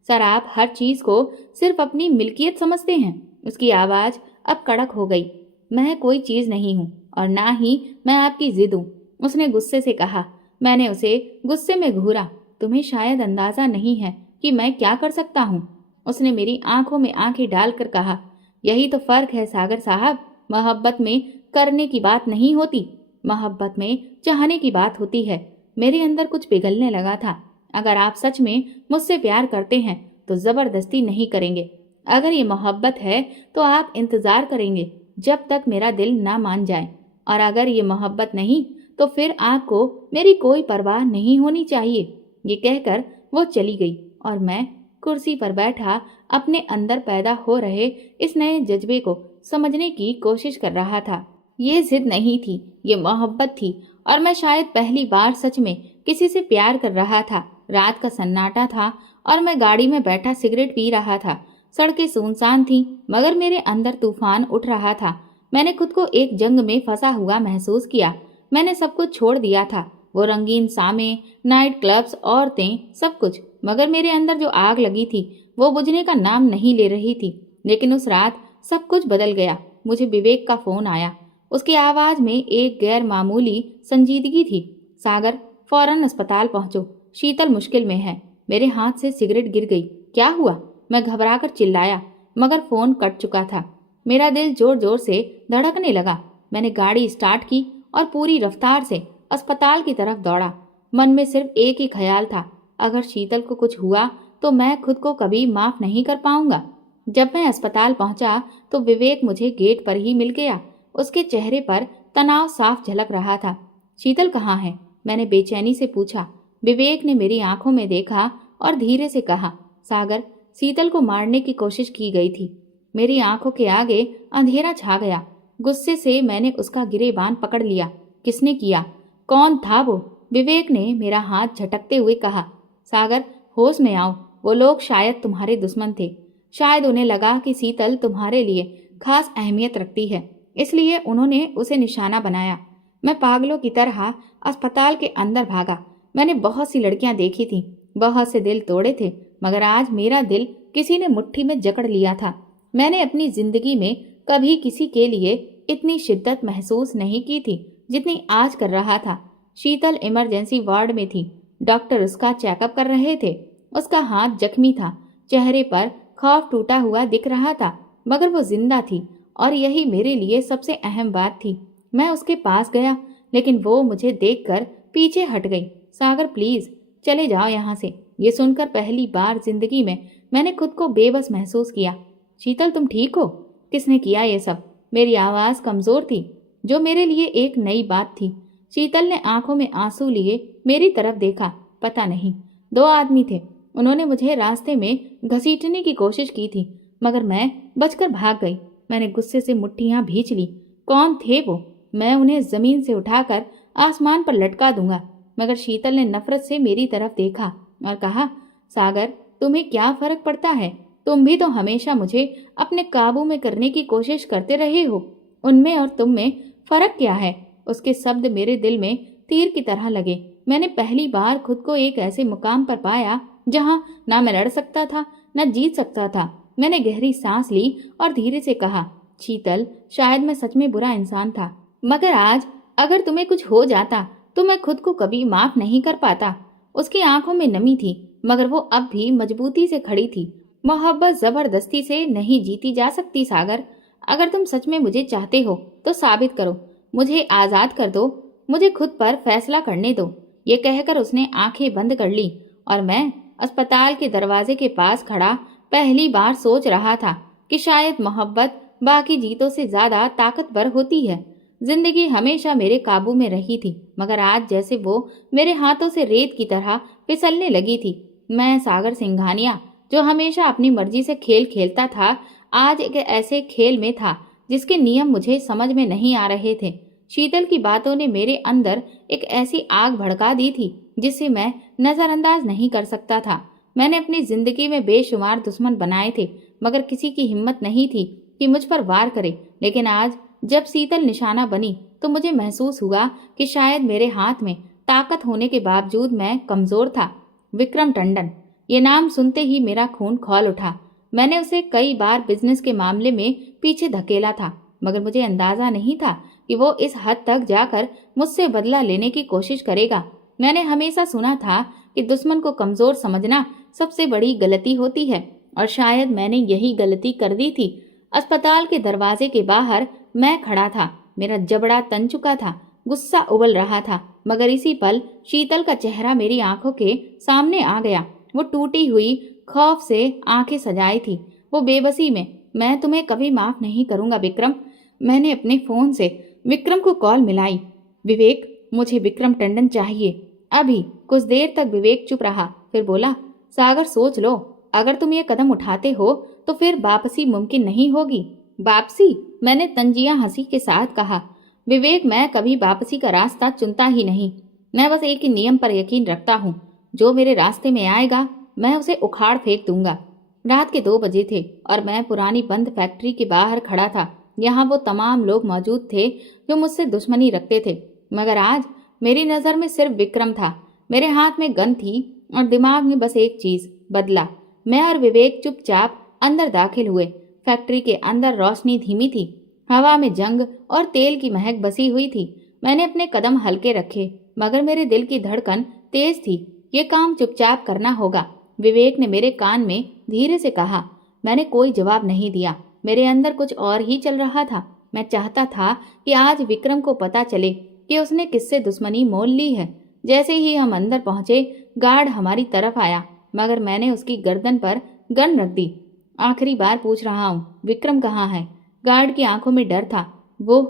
सर, आप हर चीज को सिर्फ अपनी मिल्कियत समझते हैं। उसकी आवाज अब कड़क हो गई। मैं कोई चीज नहीं हूँ, और ना ही मैं आपकी जिद हूँ, उसने गुस्से से कहा। मैंने उसे गुस्से में घूरा। तुम्हें शायद अंदाजा नहीं है कि मैं क्या कर सकता हूँ, उसने मेरी आंखों में आंखें डालकर कहा। यही तो फर्क है सागर साहब। मोहब्बत में करने की बात नहीं होती, मोहब्बत में चाहने की बात होती है। मेरे अंदर कुछ पिघलने लगा था। अगर आप सच में मुझसे प्यार करते हैं तो जबरदस्ती नहीं करेंगे। अगर ये मोहब्बत है तो आप इंतजार करेंगे जब तक मेरा दिल ना मान जाए, और अगर ये मोहब्बत नहीं तो फिर आपको मेरी कोई परवाह नहीं होनी चाहिए। ये कहकर वो चली गई, और मैं कुर्सी पर बैठा अपने अंदर पैदा हो रहे इस नए जज्बे को समझने की कोशिश कर रहा था। ये जिद नहीं थी, ये मोहब्बत थी, और मैं शायद पहली बार सच में किसी से प्यार कर रहा था। रात का सन्नाटा था, और मैं गाड़ी में बैठा सिगरेट पी रहा था। सड़कें सुनसान थीं, मगर मेरे अंदर तूफान उठ रहा था। मैंने खुद को एक जंग में फंसा हुआ महसूस किया। मैंने सब कुछ छोड़ दिया था, वो रंगीन सामे, नाइट क्लब्स, औरतें, सब कुछ। मगर मेरे अंदर जो आग लगी थी वो बुझने का नाम नहीं ले रही थी। लेकिन उस रात सब कुछ बदल गया। मुझे विवेक का फोन आया। उसकी आवाज में एक गैर मामूली संजीदगी थी। सागर, फौरन अस्पताल पहुंचो, शीतल मुश्किल में है। मेरे हाथ से सिगरेट गिर गई। क्या हुआ? मैं घबराकर चिल्लाया, मगर फोन कट चुका था। मेरा दिल जोर जोर से धड़कने लगा। मैंने गाड़ी स्टार्ट की और पूरी रफ्तार से अस्पताल की तरफ दौड़ा। मन में सिर्फ एक ही ख्याल था, अगर शीतल को कुछ हुआ तो मैं खुद को कभी माफ नहीं कर पाऊंगा। जब मैं अस्पताल पहुंचा तो विवेक मुझे गेट पर ही मिल गया। उसके चेहरे पर तनाव साफ झलक रहा था। शीतल कहाँ है? मैंने बेचैनी से पूछा। विवेक ने मेरी आंखों में देखा और धीरे से कहा, सागर, शीतल को मारने की कोशिश की गई थी। मेरी आंखों के आगे अंधेरा छा गया। गुस्से से मैंने उसका गिरेबान पकड़ लिया। किसने किया? कौन था वो? विवेक ने मेरा हाथ झटकते हुए कहा। सागर, होश में आओ। वो लोग शायद तुम्हारे दुश्मन थे। शायद उन्हें लगा कि शीतल तुम्हारे लिए खास अहमियत रखती है, इसलिए उन्होंने उसे निशाना बनाया। मैं पागलों की तरह अस्पताल के अंदर भागा। मैंने बहुत सी लड़कियां देखी थी, बहुत से दिल तोड़े थे, मगर आज मेरा दिल किसी ने मुट्ठी में जकड़ लिया था। मैंने अपनी जिंदगी में कभी किसी के लिए इतनी शिद्दत महसूस नहीं की थी जितनी आज कर रहा था। शीतल इमरजेंसी वार्ड में थी। डॉक्टर उसका चेकअप कर रहे थे। उसका हाथ जख्मी था, चेहरे पर खौफ टूटा हुआ दिख रहा था, मगर वो जिंदा थी और यही मेरे लिए सबसे अहम बात थी। मैं उसके पास गया, लेकिन वो मुझे देखकर पीछे हट गई। सागर प्लीज चले जाओ यहाँ से। ये सुनकर पहली बार जिंदगी में मैंने खुद को बेबस महसूस किया। शीतल तुम ठीक हो? किसने किया ये सब? मेरी आवाज कमजोर थी, जो मेरे लिए एक नई बात थी। शीतल ने आंखों में आंसू लिए मेरी तरफ देखा। पता नहीं, 2 आदमी थे। उन्होंने मुझे रास्ते में घसीटने की कोशिश की थी, मगर मैं बचकर भाग गई। मैंने गुस्से से मुट्ठियां भींच ली। कौन थे वो? मैं उन्हें जमीन से उठाकर आसमान पर लटका दूंगा। मगर शीतल ने नफरत से मेरी तरफ देखा और कहा, सागर तुम्हें क्या फर्क पड़ता है? तुम भी तो हमेशा मुझे अपने काबू में करने की कोशिश करते रहे हो। उनमें और तुम में फर्क क्या है? उसके शब्द मेरे दिल में तीर की तरह लगे। मैंने पहली बार खुद को एक ऐसे मुकाम पर पाया जहां ना मैं लड़ सकता था, ना जीत सकता था। मैंने गहरी सांस ली और धीरे से कहा, शीतल शायद मैं सच में बुरा इंसान था, मगर आज अगर तुम्हें कुछ हो जाता तो मैं खुद को कभी माफ नहीं कर पाता। उसकी आंखों में नमी थी, मगर वो अब भी मजबूती से खड़ी थी। मोहब्बत जबरदस्ती से नहीं जीती जा सकती सागर। अगर तुम सच में मुझे चाहते हो तो साबित करो। मुझे आजाद कर दो, मुझे खुद पर फैसला करने दो। ये कहकर उसने आंखें बंद कर ली और मैं अस्पताल के दरवाजे के पास खड़ा पहली बार सोच रहा था कि शायद मोहब्बत बाकी जीतों से ज्यादा ताकतवर होती है। जिंदगी हमेशा मेरे काबू में रही थी, मगर आज जैसे वो मेरे हाथों से रेत की तरह फिसलने लगी थी। मैं सागर सिंघानिया, जो हमेशा अपनी मर्जी से खेल खेलता था, आज एक ऐसे खेल में था जिसके नियम मुझे समझ में नहीं आ रहे थे। शीतल की बातों ने मेरे अंदर एक ऐसी आग भड़का दी थी जिसे मैं नजरअंदाज नहीं कर सकता था। मैंने अपनी जिंदगी में बेशुमार दुश्मन बनाए थे, मगर किसी की हिम्मत नहीं थी कि मुझ पर वार करे। लेकिन आज जब शीतल निशाना बनी तो मुझे महसूस हुआ कि शायद मेरे हाथ में ताकत होने के बावजूद मैं कमजोर था। विक्रम टंडन, ये नाम सुनते ही मेरा खून खौल उठा। मैंने उसे कई बार बिजनेस के मामले में पीछे धकेला था, मगर मुझे अंदाजा नहीं था कि वो इस हद तक जाकर मुझसे बदला लेने की कोशिश करेगा। मैंने हमेशा सुना था कि दुश्मन को कमजोर समझना सबसे बड़ी गलती होती है, और शायद मैंने यही गलती कर दी थी। अस्पताल के दरवाजे के बाहर मैं खड़ा था। मेरा जबड़ा तन चुका था, गुस्सा उबल रहा था, मगर इसी पल शीतल का चेहरा मेरी आंखों के सामने आ गया। वो टूटी हुई खौफ से आंखें सजाई थी, वो बेबसी में। मैं तुम्हें कभी माफ नहीं करूंगा विक्रम। मैंने अपने फोन से विक्रम को कॉल मिलाई। विवेक, मुझे विक्रम टंडन चाहिए अभी। कुछ देर तक विवेक चुप रहा, फिर बोला, सागर सोच लो, अगर तुम ये कदम उठाते हो तो फिर वापसी मुमकिन नहीं होगी। वापसी? मैंने तंजिया हंसी के साथ कहा। विवेक, मैं कभी वापसी का रास्ता चुनता ही नहीं। मैं बस एक ही नियम पर यकीन रखता हूँ, जो मेरे रास्ते में आएगा मैं उसे उखाड़ फेंक दूंगा। रात के 2 बजे थे और मैं पुरानी बंद फैक्ट्री के बाहर खड़ा था। यहाँ वो तमाम लोग मौजूद थे जो मुझसे दुश्मनी रखते थे, मगर आज मेरी नज़र में सिर्फ विक्रम था। मेरे हाथ में गन थी और दिमाग में बस एक चीज, बदला। मैं और विवेक चुपचाप अंदर दाखिल हुए। फैक्ट्री के अंदर रोशनी धीमी थी, हवा में जंग और तेल की महक बसी हुई थी। मैंने अपने कदम हल्के रखे, मगर मेरे दिल की धड़कन तेज थी। ये काम चुपचाप करना होगा, विवेक ने मेरे कान में धीरे से कहा। मैंने कोई जवाब नहीं दिया। मेरे अंदर कुछ और ही चल रहा था। मैं चाहता था कि आज विक्रम को पता चले कि उसने किससे दुश्मनी मोल ली है। जैसे ही हम अंदर पहुंचे, गार्ड हमारी तरफ आया, मगर मैंने उसकी गर्दन पर गन रख दी। आखिरी बार पूछ रहा हूँ, विक्रम कहाँ है? गार्ड की आंखों में डर था। वो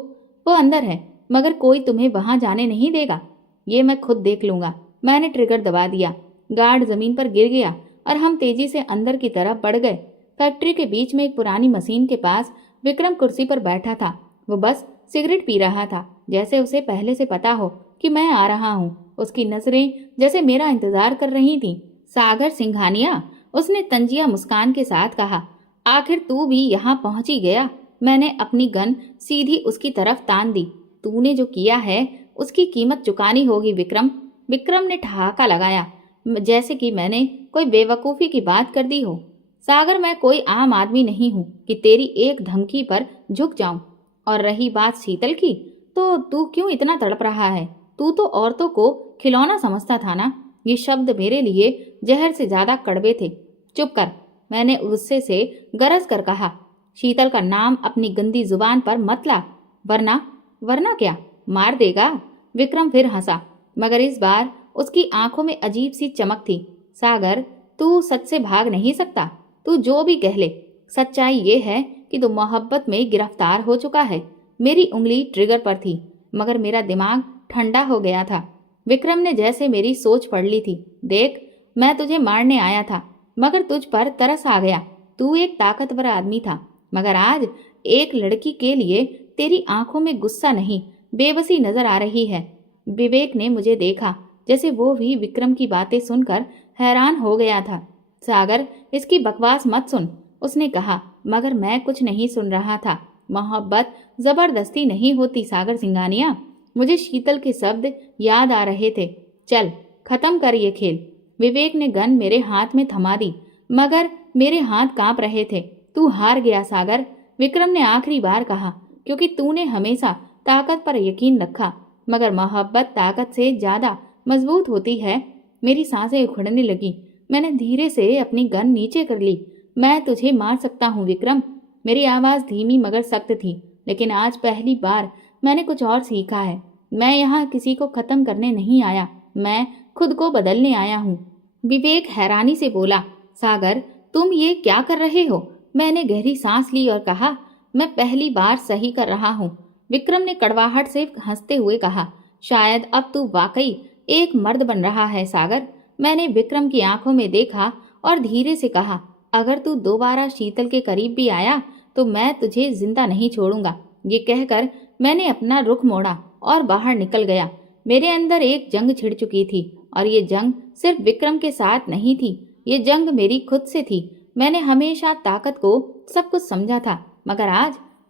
अंदर है, मगर कोई तुम्हें वहां जाने नहीं देगा। ये मैं खुद देख लूंगा। मैंने ट्रिगर दबा दिया। गार्ड जमीन पर गिर गया और हम तेजी से अंदर की तरफ बढ़ गए। फैक्ट्री के बीच में एक पुरानी मशीन के पास विक्रम कुर्सी पर बैठा था। वो बस सिगरेट पी रहा था, जैसे उसे पहले से पता हो कि मैं आ रहा हूँ। उसकी नजरें जैसे मेरा इंतजार कर रही थीं। सागर सिंघानिया, उसने तंजिया मुस्कान के साथ कहा, आखिर तू भी यहाँ पहुंच ही गया। मैंने अपनी गन सीधी उसकी तरफ तान दी। तूने जो किया है उसकी कीमत चुकानी होगी विक्रम। विक्रम ने ठहाका लगाया, जैसे कि मैंने कोई बेवकूफ़ी की बात कर दी हो। सागर, मैं कोई आम आदमी नहीं हूँ कि तेरी एक धमकी पर झुक जाऊं। और रही बात शीतल की, तो तू क्यों इतना तड़प रहा है? तू तो औरतों को खिलौना समझता था ना। ये शब्द मेरे लिए जहर से ज्यादा कड़वे थे। चुप कर, मैंने गुस्से से गरज कर कहा। शीतल का नाम अपनी गंदी जुबान पर मत ला, वरना क्या मार देगा? विक्रम फिर हंसा, मगर इस बार उसकी आंखों में अजीब सी चमक थी। सागर, तू सच से भाग नहीं सकता। तू जो भी कह ले, सच्चाई ये है कि तू मोहब्बत में गिरफ्तार हो चुका है। मेरी उंगली ट्रिगर पर थी, मगर मेरा दिमाग ठंडा हो गया था। विक्रम ने जैसे मेरी सोच पढ़ ली थी। देख, मैं तुझे मारने आया था, मगर तुझ पर तरस आ गया। तू एक ताकतवर आदमी था, मगर आज एक लड़की के लिए तेरी आंखों में गुस्सा नहीं, बेबसी नजर आ रही है। विवेक ने मुझे देखा, जैसे वो भी विक्रम की बातें सुनकर हैरान हो गया था। सागर, इसकी बकवास मत सुन, उसने कहा, मगर मैं कुछ नहीं सुन रहा था। मोहब्बत जबरदस्ती नहीं होती सागर सिंघानिया। मुझे शीतल के शब्द याद आ रहे थे। चल, खत्म कर ये खेल। विवेक ने गन मेरे हाथ में थमा दी, मगर मेरे हाथ कांप रहे थे। तू हार गया सागर, विक्रम ने आखिरी बार कहा, क्योंकि तूने हमेशा ताकत पर यकीन रखा, मगर मोहब्बत ताकत से ज्यादा मजबूत होती है। मेरी सांसें उखड़ने लगी। मैंने धीरे से अपनी गन नीचे कर ली। मैं तुझे मार सकता हूँ विक्रम। मेरी आवाज धीमी मगर सख्त थी, लेकिन आज पहली बार मैंने कुछ और सीखा है। मैं यहाँ किसी को खत्म करने नहीं आया, मैं खुद को बदलने आया हूँ। विवेक हैरानी से बोला, सागर, तुम ये क्या कर रहे हो? मैंने गहरी सांस ली और कहा, मैं पहली बार सही कर रहा हूँ। विक्रम ने कड़वाहट से हंसते हुए कहा, शायद अब तू वाकई एक मर्द बन रहा है सागर। मैंने विक्रम की आंखों में देखा और धीरे से कहा, अगर तू दोबारा शीतल के करीब भी आया तो मैं तुझे जिंदा नहीं छोड़ूंगा। ये कहकर मैंने अपना रुख मोड़ा और बाहर निकल गया। मेरे अंदर एक जंग छिड़ चुकी थी, और ये जंग सिर्फ विक्रम के साथ नहीं थी, ये जंग मेरी खुद से थी। मैंने हमेशा ताकत को सब कुछ समझा था, मगर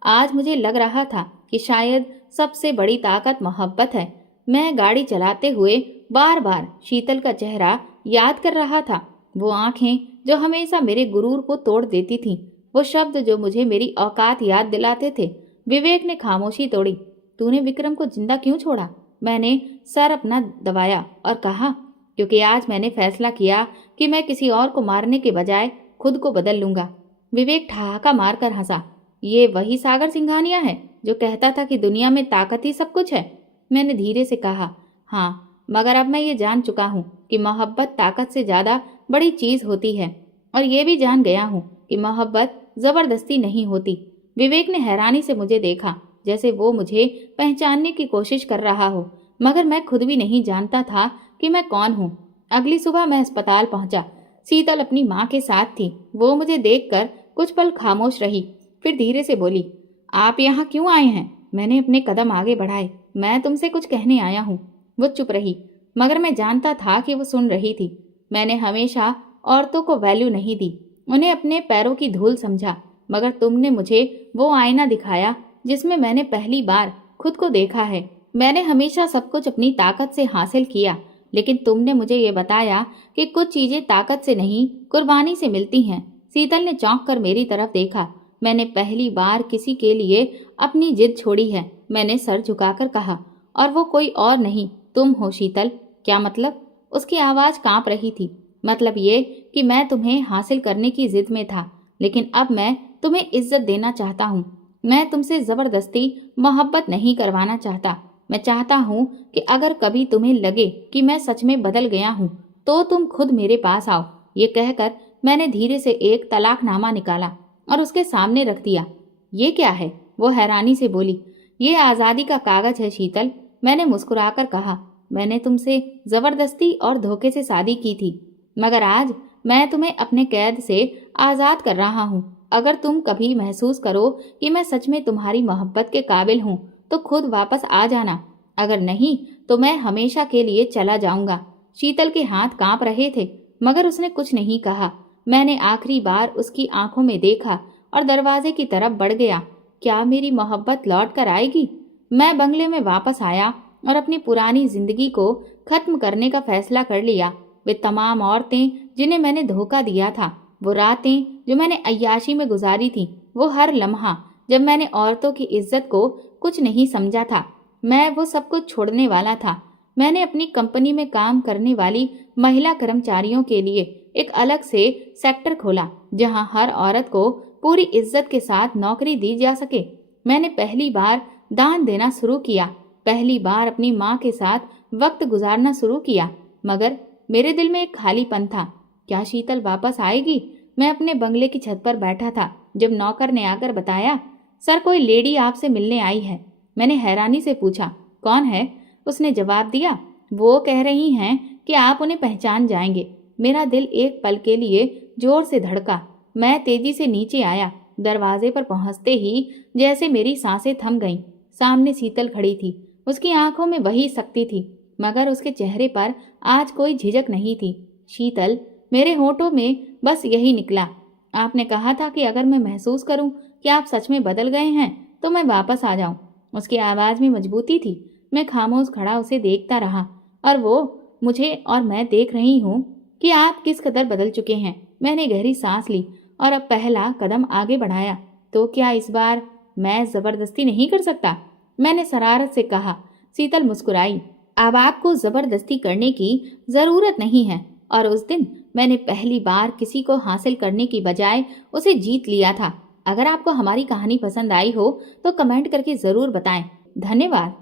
आज मुझे लग रहा था कि शायद सबसे बड़ी ताकत मोहब्बत है। मैं गाड़ी चलाते हुए बार बार शीतल का चेहरा याद कर रहा था, वो आंखें जो हमेशा मेरे गुरूर को तोड़ देती थीं, वो शब्द जो मुझे मेरी औकात याद दिलाते थे। विवेक ने खामोशी तोड़ी। तूने विक्रम को जिंदा क्यों छोड़ा? मैंने सर अपना दबाया और कहा, क्योंकि आज मैंने फैसला किया कि मैं किसी और को मारने के बजाय खुद को बदल लूंगा। विवेक ठहाका मारकर हंसा। ये वही सागर सिंघानिया है जो कहता था कि दुनिया में ताकत ही सब कुछ है? मैंने धीरे से कहा, हाँ, मगर अब मैं ये जान चुका हूँ कि मोहब्बत ताकत से ज्यादा बड़ी चीज होती है, और ये भी जान गया हूँ कि मोहब्बत जबरदस्ती नहीं होती। विवेक ने हैरानी से मुझे देखा, जैसे वो मुझे पहचानने की कोशिश कर रहा हो, मगर मैं खुद भी नहीं जानता था कि मैं कौन हूँ। अगली सुबह मैं अस्पताल पहुंचा। शीतल अपनी माँ के साथ थी। वो मुझे देखकर कुछ पल खामोश रही, फिर धीरे से बोली, आप यहाँ क्यों आए हैं? मैंने अपने कदम आगे बढ़ाए। मैं तुमसे कुछ कहने आया हूँ। वो चुप रही, मगर मैं जानता था कि वो सुन रही थी। मैंने हमेशा औरतों को वैल्यू नहीं दी, उन्हें अपने पैरों की धूल समझा, मगर तुमने मुझे वो आईना दिखाया जिसमें मैंने पहली बार खुद को देखा है। मैंने हमेशा सब कुछ अपनी ताकत से हासिल किया, लेकिन तुमने मुझे ये बताया कि कुछ चीजें ताकत से नहीं, कुर्बानी से मिलती हैं। शीतल ने चौंक कर मेरी तरफ देखा। मैंने पहली बार किसी के लिए अपनी जिद छोड़ी है। मैंने सर झुकाकर कहा, और वो कोई और नहीं, तुम हो शीतल। क्या मतलब? उसकी आवाज कांप रही थी। मतलब ये कि मैं तुम्हें हासिल करने की जिद में था, लेकिन अब मैं तुम्हें इज्जत देना चाहता हूँ। मैं तुमसे जबरदस्ती मोहब्बत नहीं करवाना चाहता। मैं चाहता हूँ कि अगर कभी तुम्हें लगे कि मैं सच में बदल गया हूँ तो तुम खुद मेरे पास आओ। ये कहकर मैंने धीरे से एक तलाकनामा निकाला और उसके सामने रख दिया। ये क्या है? वो हैरानी से बोली। ये आज़ादी का कागज है शीतल। मैंने मुस्कुराकर कहा, मैंने तुमसे जबरदस्ती और धोखे से शादी की थी, मगर आज मैं तुम्हें अपने कैद से आज़ाद कर रहा हूँ। अगर तुम कभी महसूस करो कि मैं सच में तुम्हारी मोहब्बत के काबिल हूँ तो खुद वापस आ जाना, अगर नहीं तो मैं हमेशा के लिए चला जाऊंगा। शीतल के हाथ कांप रहे थे, मगर उसने कुछ नहीं कहा। मैंने आखिरी बार उसकी आंखों में देखा और दरवाजे की तरफ बढ़ गया। क्या मेरी मोहब्बत लौट कर आएगी? मैं बंगले में वापस आया और अपनी पुरानी जिंदगी को खत्म करने का फैसला कर लिया। वे तमाम औरतें जिन्हें मैंने धोखा दिया था, वो रातें जो मैंने अय्याशी में गुजारी थी, वो हर लम्हा जब मैंने औरतों की इज्जत को कुछ नहीं समझा था, मैं वो सब कुछ छोड़ने वाला था। मैंने अपनी कंपनी में काम करने वाली महिला कर्मचारियों के लिए एक अलग से सेक्टर खोला, जहां हर औरत को पूरी इज्जत के साथ नौकरी दी जा सके। मैंने पहली बार दान देना शुरू किया, पहली बार अपनी माँ के साथ वक्त गुजारना शुरू किया। मगर मेरे दिल में एक खालीपन था। क्या शीतल वापस आएगी? मैं अपने बंगले की छत पर बैठा था जब नौकर ने आकर बताया, सर, कोई लेडी आपसे मिलने आई है। मैंने हैरानी से पूछा, कौन है? उसने जवाब दिया, वो कह रही हैं कि आप उन्हें पहचान जाएंगे। मेरा दिल एक पल के लिए जोर से धड़का। मैं तेजी से नीचे आया। दरवाजे पर पहुंचते ही जैसे मेरी सांसें थम गईं। सामने शीतल खड़ी थी। उसकी आंखों में वही शक्ति थी, मगर उसके चेहरे पर आज कोई झिझक नहीं थी। शीतल, मेरे होठों में बस यही निकला। आपने कहा था कि अगर मैं महसूस करूं कि आप सच में बदल गए हैं तो मैं वापस आ जाऊं। उसकी आवाज में मजबूती थी। मैं खामोश खड़ा उसे देखता रहा और वो मुझे, और मैं देख रही हूं कि आप किस कदर बदल चुके हैं। मैंने गहरी सांस ली और अब पहला कदम आगे बढ़ाया। तो क्या इस बार मैं जबरदस्ती नहीं कर सकता? मैंने शरारत से कहा। शीतल मुस्कुराई। अब आपको जबरदस्ती करने की जरूरत नहीं है। और उस दिन मैंने पहली बार किसी को हासिल करने की बजाय उसे जीत लिया था। अगर आपको हमारी कहानी पसंद आई हो तो कमेंट करके जरूर बताएं। धन्यवाद।